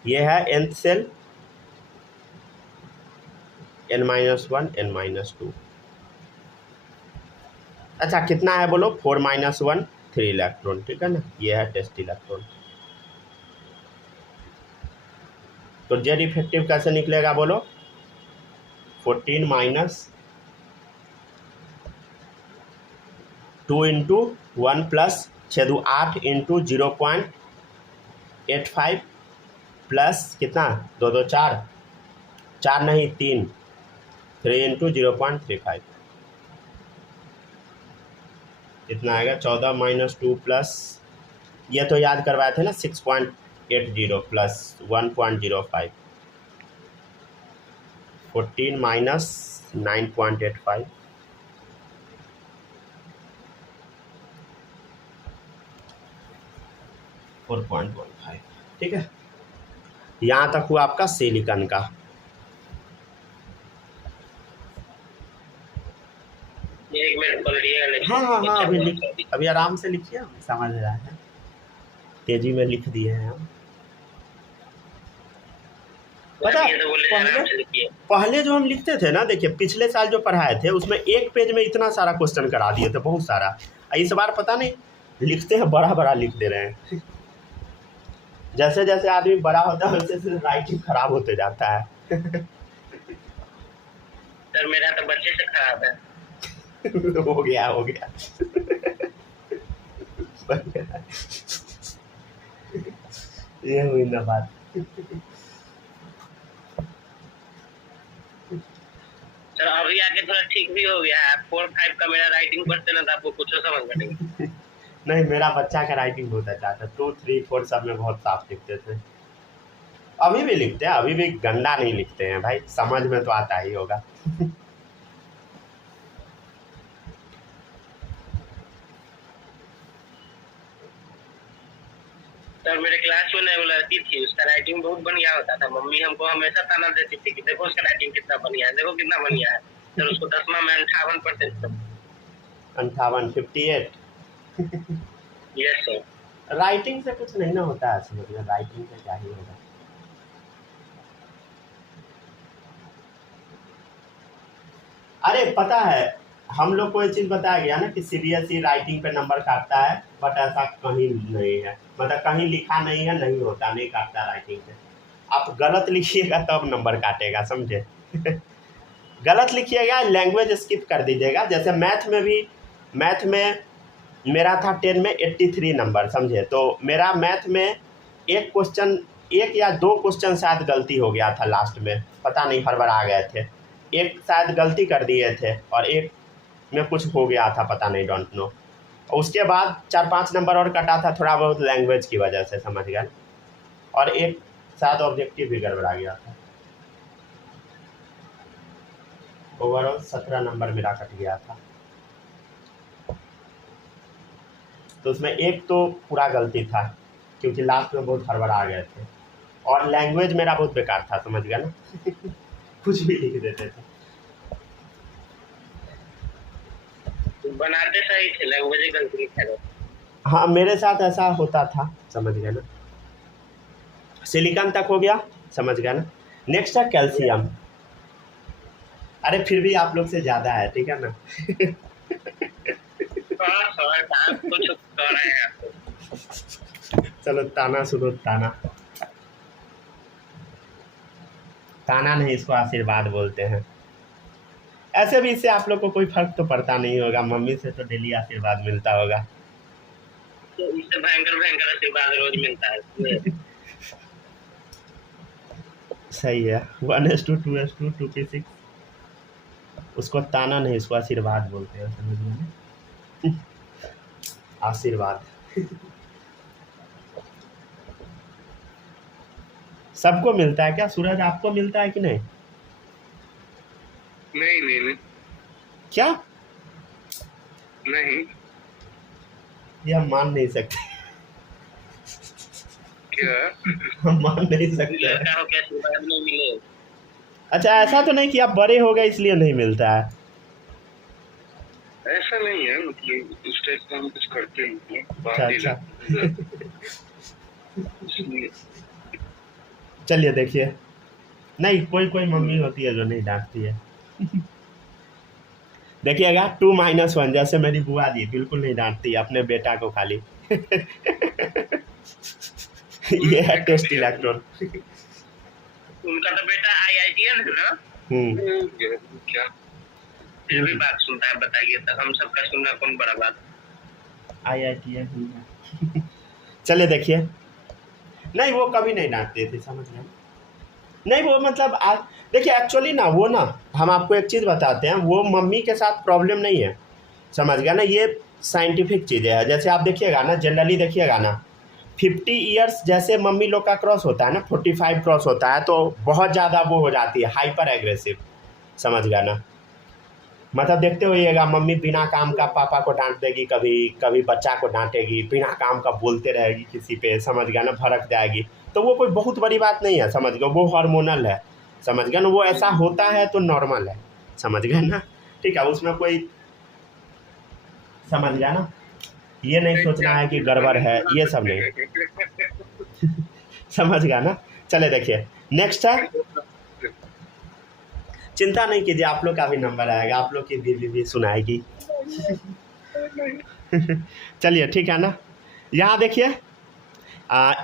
ये है nth सेल n-1 n-2। अच्छा कितना है बोलो, 4 माइनस 1 3 इलेक्ट्रॉन, ठीक है ना। ये है टेस्ट इलेक्ट्रॉन। तो जेड इफेक्टिव कैसे निकलेगा बोलो, 14 minus 2 into 1 plus 6 8 into 0.85 plus कितना 2 2 4 4 नहीं 3 3 इंटू 0.35, कितना आएगा 14 माइनस 2 प्लस, ये तो याद करवाए थे ना 6.80 प्लस 1.05, 14 माइनस 9.85 4.15, ठीक है। यहाँ तक हुआ आपका सिलिकॉन का। एक मिनट पढ़ लिया। हाँ अभी आराम से लिखिए, हम समझ रहे हैं, तेजी में लिख दिए हैं हम। पता पहले जो हम लिखते थे ना, देखिए पिछले साल जो पढ़ाए थे उसमें एक पेज में इतना सारा क्वेश्चन करा दिए थे, बहुत सारा। इस बार पता नहीं लिखते हैं बड़ा बड़ा लिख दे रहे हैं। जैसे जैसे आदमी बड़ा होता है वैसे वैसे राइटिंग खराब होते जाता है। सर मेरा तो बच्चे से खराब है। हो गया ये हुई ना बात। सर अभी आके थोड़ा ठीक भी हो गया है। 4-5 का मेरा राइटिंग पढ़ते ना तो आपको कुछ समझ में नहीं। नहीं मेरा बच्चा का राइटिंग बहुत अच्छा था, 2 3 4 सब में बहुत साफ लिखते थे। अभी भी लिखते हैं, अभी भी गंदा नहीं लिखते हैं भाई, समझ में तो आता ही होगा। सर मेरे क्लास में वो लड़की थी, उसका राइटिंग बहुत बढ़िया होता था। मम्मी हमको हमेशा ताना देती थी कि देखो उसका राइटिंग कितना बढ़िया है, देखो कितना बढ़िया है। सर उसको 10वां में 58% 58 58 यस सर। राइटिंग से कुछ नहीं ना होता है, समझिए राइटिंग से क्या ही होगा। अरे पता है, हम लोग को ये चीज़ बताया गया ना कि सीबीएसई राइटिंग पे नंबर काटता है, बट ऐसा कहीं नहीं है, मतलब कहीं लिखा नहीं है, नहीं होता, नहीं काटता राइटिंग पे। आप गलत लिखिएगा तब नंबर काटेगा, समझे। गलत लिखिएगा, लैंग्वेज स्किप कर दीजिएगा। जैसे मैथ में भी, मैथ में मेरा था 10 में 83 नंबर, समझे। तो मेरा मैथ में एक क्वेश्चन, एक या दो क्वेश्चन शायद गलती हो गया था लास्ट में, पता नहीं, हड़बड़ा गए थे, एक शायद गलती कर दिए थे और एक में कुछ हो गया था, पता नहीं, डोंट नो। और उसके बाद 4-5 नंबर और कटा था थोड़ा बहुत लैंग्वेज की वजह से, समझ गए। और एक शायद ऑब्जेक्टिव भी गड़बड़ा गया था। ओवरऑल 17 नंबर मेरा कट गया था। तो उसमें एक तो पूरा गलती था क्योंकि लास्ट में बहुत हड़बड़ा गए थे, और लैंग्वेज मेरा बहुत बेकार था, समझ गया ना। कुछ भी लिख देते थे। बनाते सही थे, लैंग्वेज गलती लिखा था। हाँ, मेरे साथ ऐसा होता था, समझ गया ना। सिलिकॉन तक हो गया, समझ गया ना। नेक्स्ट है कैल्शियम। अरे फिर भी आप लोग से ज़्यादा है, ठीक है ना। कुछ कर रहे हैं आप। चलो ताना सुनो, ताना, ताना नहीं, इसको आशीर्वाद बोलते हैं। ऐसे भी इससे आप लोग को कोई फर्क तो पड़ता नहीं होगा, मम्मी से तो डेली आशीर्वाद मिलता होगा। तो इससे भयंकर भयंकर आशीर्वाद रोज मिलता है। सही है। 1:2, 2:2, 2p6। उसको ताना नहीं, इसको आशीर्वाद बोलते हैं, समझ में। आशीर्वाद सबको मिलता है क्या सूरज, आपको मिलता है कि नहीं? नहीं नहीं नहीं क्या? नहीं। ये हम मान नहीं सकते। क्या हम मान नहीं सकते। लड़का हो के आशीर्वाद नहीं मिले? अच्छा, ऐसा तो नहीं कि आप बड़े हो गए इसलिए नहीं मिलता है? ऐसा नहीं है, मतलब इस टाइप का हम कुछ करते हैं। अच्छा। चलिए देखिए, नहीं, कोई कोई मम्मी होती है जो नहीं डांटती है। देखिएगा 2-1, जैसे मेरी बुआ जी बिल्कुल नहीं डांटती अपने बेटा को खाली। ये है टेस्ट इलेक्ट्रॉन। उनका तो बेटा IITian है ना? क्या फिर भी बात सुनता है, बताइए तो हम सबका सुनना कौन बड़ा बात। IITian। चलिए देखिए, नहीं वो कभी नहीं डांटते थे, समझ गए। नहीं वो मतलब आज देखिए, एक्चुअली ना वो ना, हम आपको एक चीज़ बताते हैं, वो मम्मी के साथ प्रॉब्लम नहीं है, समझ गया ना। ये साइंटिफिक चीज़ें है। जैसे आप देखिएगा ना, जनरली देखिएगा ना, 50 ईयर्स जैसे मम्मी लोग का क्रॉस होता है ना, 45 क्रॉस होता है, तो बहुत ज़्यादा वो हो जाती है हाइपर एग्रेसिव, समझ गया ना। मतलब देखते होइएगा, मम्मी बिना काम का पापा को डांट देगी, कभी कभी बच्चा को डांटेगी, बिना काम का बोलते रहेगी किसी पे, समझ गया ना, भड़क जाएगी। तो वो कोई बहुत बड़ी बात नहीं है, समझ गए, वो हार्मोनल है, समझ गए ना। वो ऐसा होता है तो नॉर्मल है, समझ गए ना, ठीक है। उसमें कोई, समझ गया ना, ये नहीं सोचना है कि गड़बड़ है, ये सब नहीं। समझ गया ना। चले देखिए, नेक्स्ट है, चिंता नहीं कीजिए, आप लोग का भी नंबर आएगा, आप लोग की बीवी भी सुनाएगी। चलिए ठीक है ना। यहाँ देखिए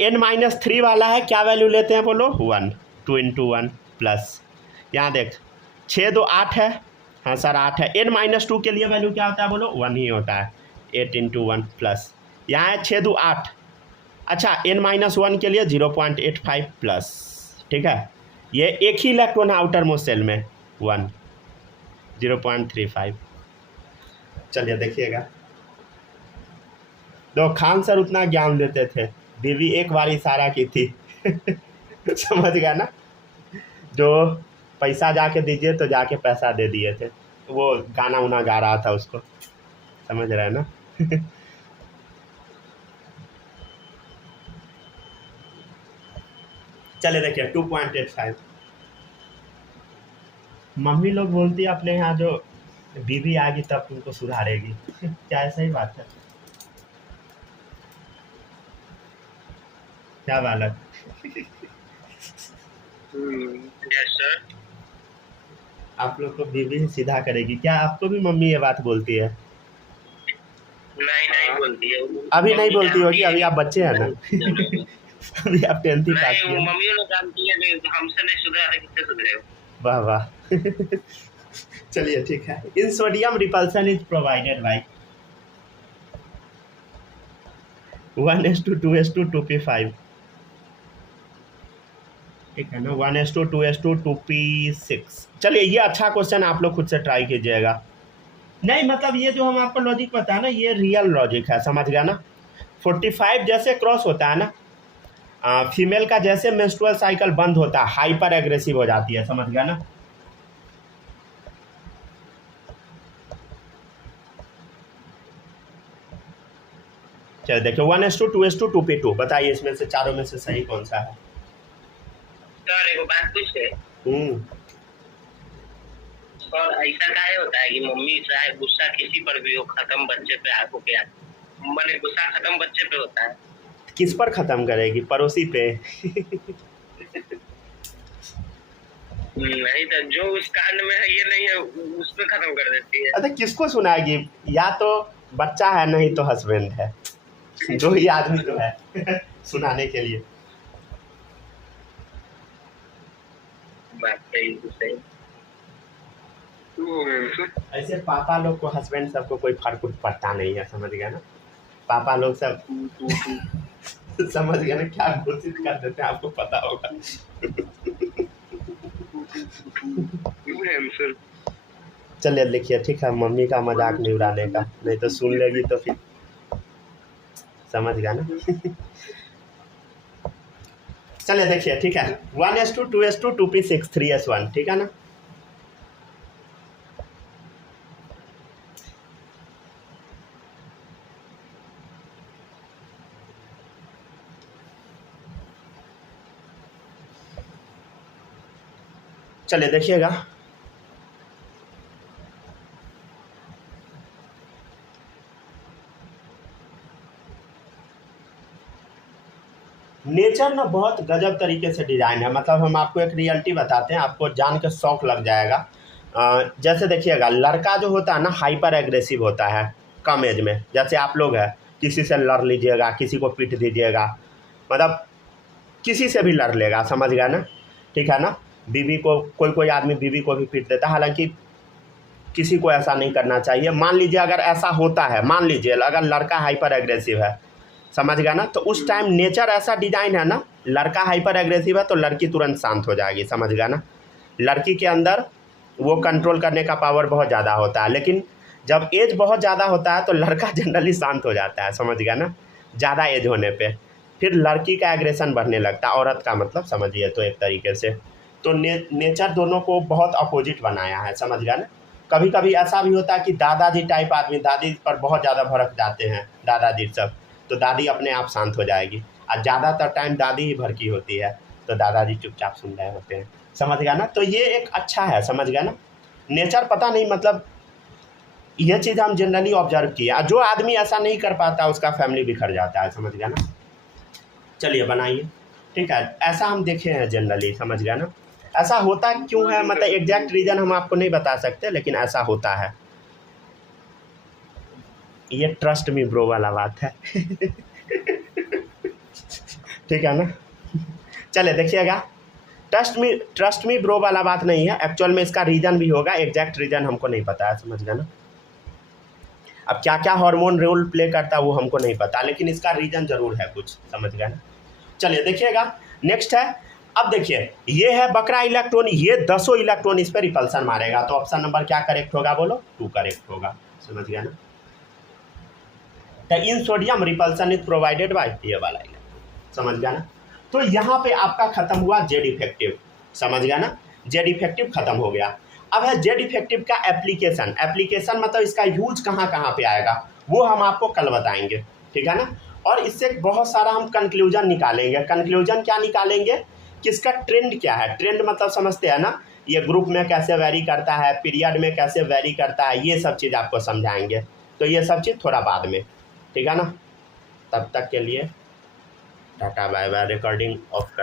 n-3 वाला है, क्या वैल्यू लेते हैं बोलो? 1, 2 × 1 प्लस, यहाँ देख 6 2 8 है, हाँ सर 8 है। n-2 के लिए वैल्यू क्या होता है बोलो? 1 ही होता है। 8 × 1 प्लस, यहाँ है 6 2 8। अच्छा, n-1 के लिए 0.85 प्लस, ठीक है। ये एक ही इलेक्ट्रॉन है आउटर मोस्ट सेल में, 1, 0.35। चलिए देखिएगा, तो खान सर उतना ज्ञान देते थे, बीवी एक बार इशारा की थी। समझ गया ना, जो पैसा जाके दीजिए तो जाके पैसा दे दिए थे। वो गाना उना गा रहा था उसको, समझ रहे हैं ना। चले देखिए 2.85। मम्मी लोग बोलती है अपने यहाँ जो बीवी आएगी तब तुमको सुधारेगी। क्या ऐसा ही बात है? क्या बालक? Yes sir. आप लोग को बीवी ही सीधा करेगी क्या? आपको भी मम्मी ये बात बोलती है? नहीं नहीं बोलती है अभी नहीं मम्मी बोलती होगी, जानती है अभी आप बच्चे हैं ना। नहीं अभी आप 10th पास वो किए ना। मम्मी लोग जानती है कि हमसे नहीं सुधरा तो किससे सुधरे। वाह वाह। चलिए ठीक है। इन sodium repulsion is provided by 1:2:2p5, ठीक है ना, 1:2:2p6। चलिए ये अच्छा क्वेश्चन, आप लोग खुद से ट्राई कीजिएगा। नहीं मतलब ये जो हम आपको लॉजिक बताया ना, ये रियल लॉजिक है, समझ गया ना। 45 जैसे क्रॉस होता है ना, फीमेल का जैसे मेंस्ट्रुअल साइकिल बंद होता है, हाइपर एग्रेसिव हो जाती है, समझ गया ना। चलिए देखिए 1:2:2p2, बताइए इसमें से चारों में से सही कौन सा है? सर एक बात पूछे। और ऐसा काहे होता है कि मम्मी चाहे गुस्सा किसी पर भी हो, खत्म बच्चे पे आको क्या मैंने गुस्सा खत्म बच्चे पे होता है। किस पर खत्म करेगी? पड़ोसी पे। नहीं तो जो उस कांड में है ये नहीं है उस पे खत्म कर देती है। अरे किसको सुनाएगी? या तो बच्चा है, नहीं तो हस्बैंड है, जो ही आदमी तो है सुनाने के लिए। बात सही तो सही। ऐसे पापा लोग को, हस्बैंड सबको कोई फर्क पड़ता नहीं है, समझ गया ना। पापा लोग सब समझ गया ना, क्या घोषित कर देते हैं आपको पता होगा। चलिए लिखिए, ठीक है, मम्मी का मजाक नहीं उड़ाने का, नहीं तो सुन लेगी तो फिर, समझ गया ना। चलिए देखिए, ठीक है, 1:2:2p6 3s1, ठीक है ना। चलिए देखिएगा, नेचर ना बहुत गजब तरीके से डिज़ाइन है, मतलब हम आपको एक रियलिटी बताते हैं, आपको जान के शौक लग जाएगा। जैसे देखिएगा, लड़का जो होता है ना हाइपर एग्रेसिव होता है कम एज में, जैसे आप लोग हैं, किसी से लड़ लीजिएगा, किसी को पीट दीजिएगा, मतलब किसी से भी लड़ लेगा, समझ गया ना, ठीक है ना। बीवी को, कोई आदमी बीवी को भी पीट देता है, हालांकि किसी को ऐसा नहीं करना चाहिए। मान लीजिए अगर ऐसा होता है, मान लीजिए अगर लड़का हाइपर एग्रेसिव है, समझ गया ना, तो उस टाइम नेचर ऐसा डिज़ाइन है ना, लड़का हाइपर एग्रेसिव है तो लड़की तुरंत शांत हो जाएगी, समझ गया ना। लड़की के अंदर वो कंट्रोल करने का पावर बहुत ज़्यादा होता है, लेकिन जब एज बहुत ज़्यादा होता है तो लड़का जनरली शांत हो जाता है, समझ गया ना, ज़्यादा एज होने पे। फिर लड़की का एग्रेशन बढ़ने लगता है, औरत का मतलब समझिए तो एक तरीके से। तो नेचर दोनों को बहुत अपोजिट बनाया है, समझ गया ना। कभी कभी ऐसा भी होता है कि दादाजी टाइप आदमी दादी पर बहुत ज़्यादा भड़क जाते हैं, दादाजी सब, तो दादी अपने आप शांत हो जाएगी, और ज़्यादातर टाइम दादी ही भड़की होती है, तो दादाजी चुपचाप सुन रहे होते हैं, समझ गया ना। तो ये एक अच्छा है, समझ गया ना। नेचर पता नहीं, मतलब यह चीज़ हम जनरली ऑब्जर्व किए, जो आदमी ऐसा नहीं कर पाता उसका फैमिली बिखर जाता है, समझ गया ना। चलिए बनाइए, ठीक है, ऐसा हम देखे हैं जनरली, समझ गया ना। ऐसा होता क्यों है, मतलब एग्जैक्ट रीज़न हम आपको नहीं बता सकते, लेकिन ऐसा होता है। ये ट्रस्ट मी ब्रो वाला बात है। ठीक है ना। चलिए देखिएगा, ट्रस्ट मी ब्रो वाला बात नहीं है, एक्चुअल में इसका रीज़न भी होगा, एग्जैक्ट रीज़न हमको नहीं पता है, समझ गया ना। अब क्या क्या हार्मोन रोल प्ले करता है वो हमको नहीं पता, लेकिन इसका रीज़न ज़रूर है कुछ, समझ गया ना। चलिए देखिएगा, नेक्स्ट है, अब देखिए ये है बकरा इलेक्ट्रॉन, ये 10 इलेक्ट्रॉन इस पर रिपल्सन मारेगा, तो ऑप्शन नंबर क्या करेक्ट होगा, बोलो 2 करेक्ट होगा, समझ गया ना। तो इन sodium repulsion is provided by ये वाला इलेक्ट्रॉन, समझ गया ना। तो यहाँ पे आपका खत्म हुआ जेड इफेक्टिव, समझ गया ना, जेड इफेक्टिव खत्म हो गया। अब है जेड इफेक्टिव का एप्लीकेशन मतलब इसका यूज कहाँ कहाँ पे आएगा वो हम आपको कल बताएंगे, ठीक है ना। और इससे बहुत सारा हम कंक्लूजन निकालेंगे। कंक्लूजन क्या निकालेंगे कि इसका ट्रेंड क्या है, ट्रेंड मतलब समझते हैं ना, ये ग्रुप में कैसे वेरी करता है, पीरियड में कैसे वेरी करता है, ये सब चीज़ आपको समझाएंगे। तो ये सब चीज़ थोड़ा बाद में, ठीक है ना। तब तक के लिए tata bye bye, recording off कर।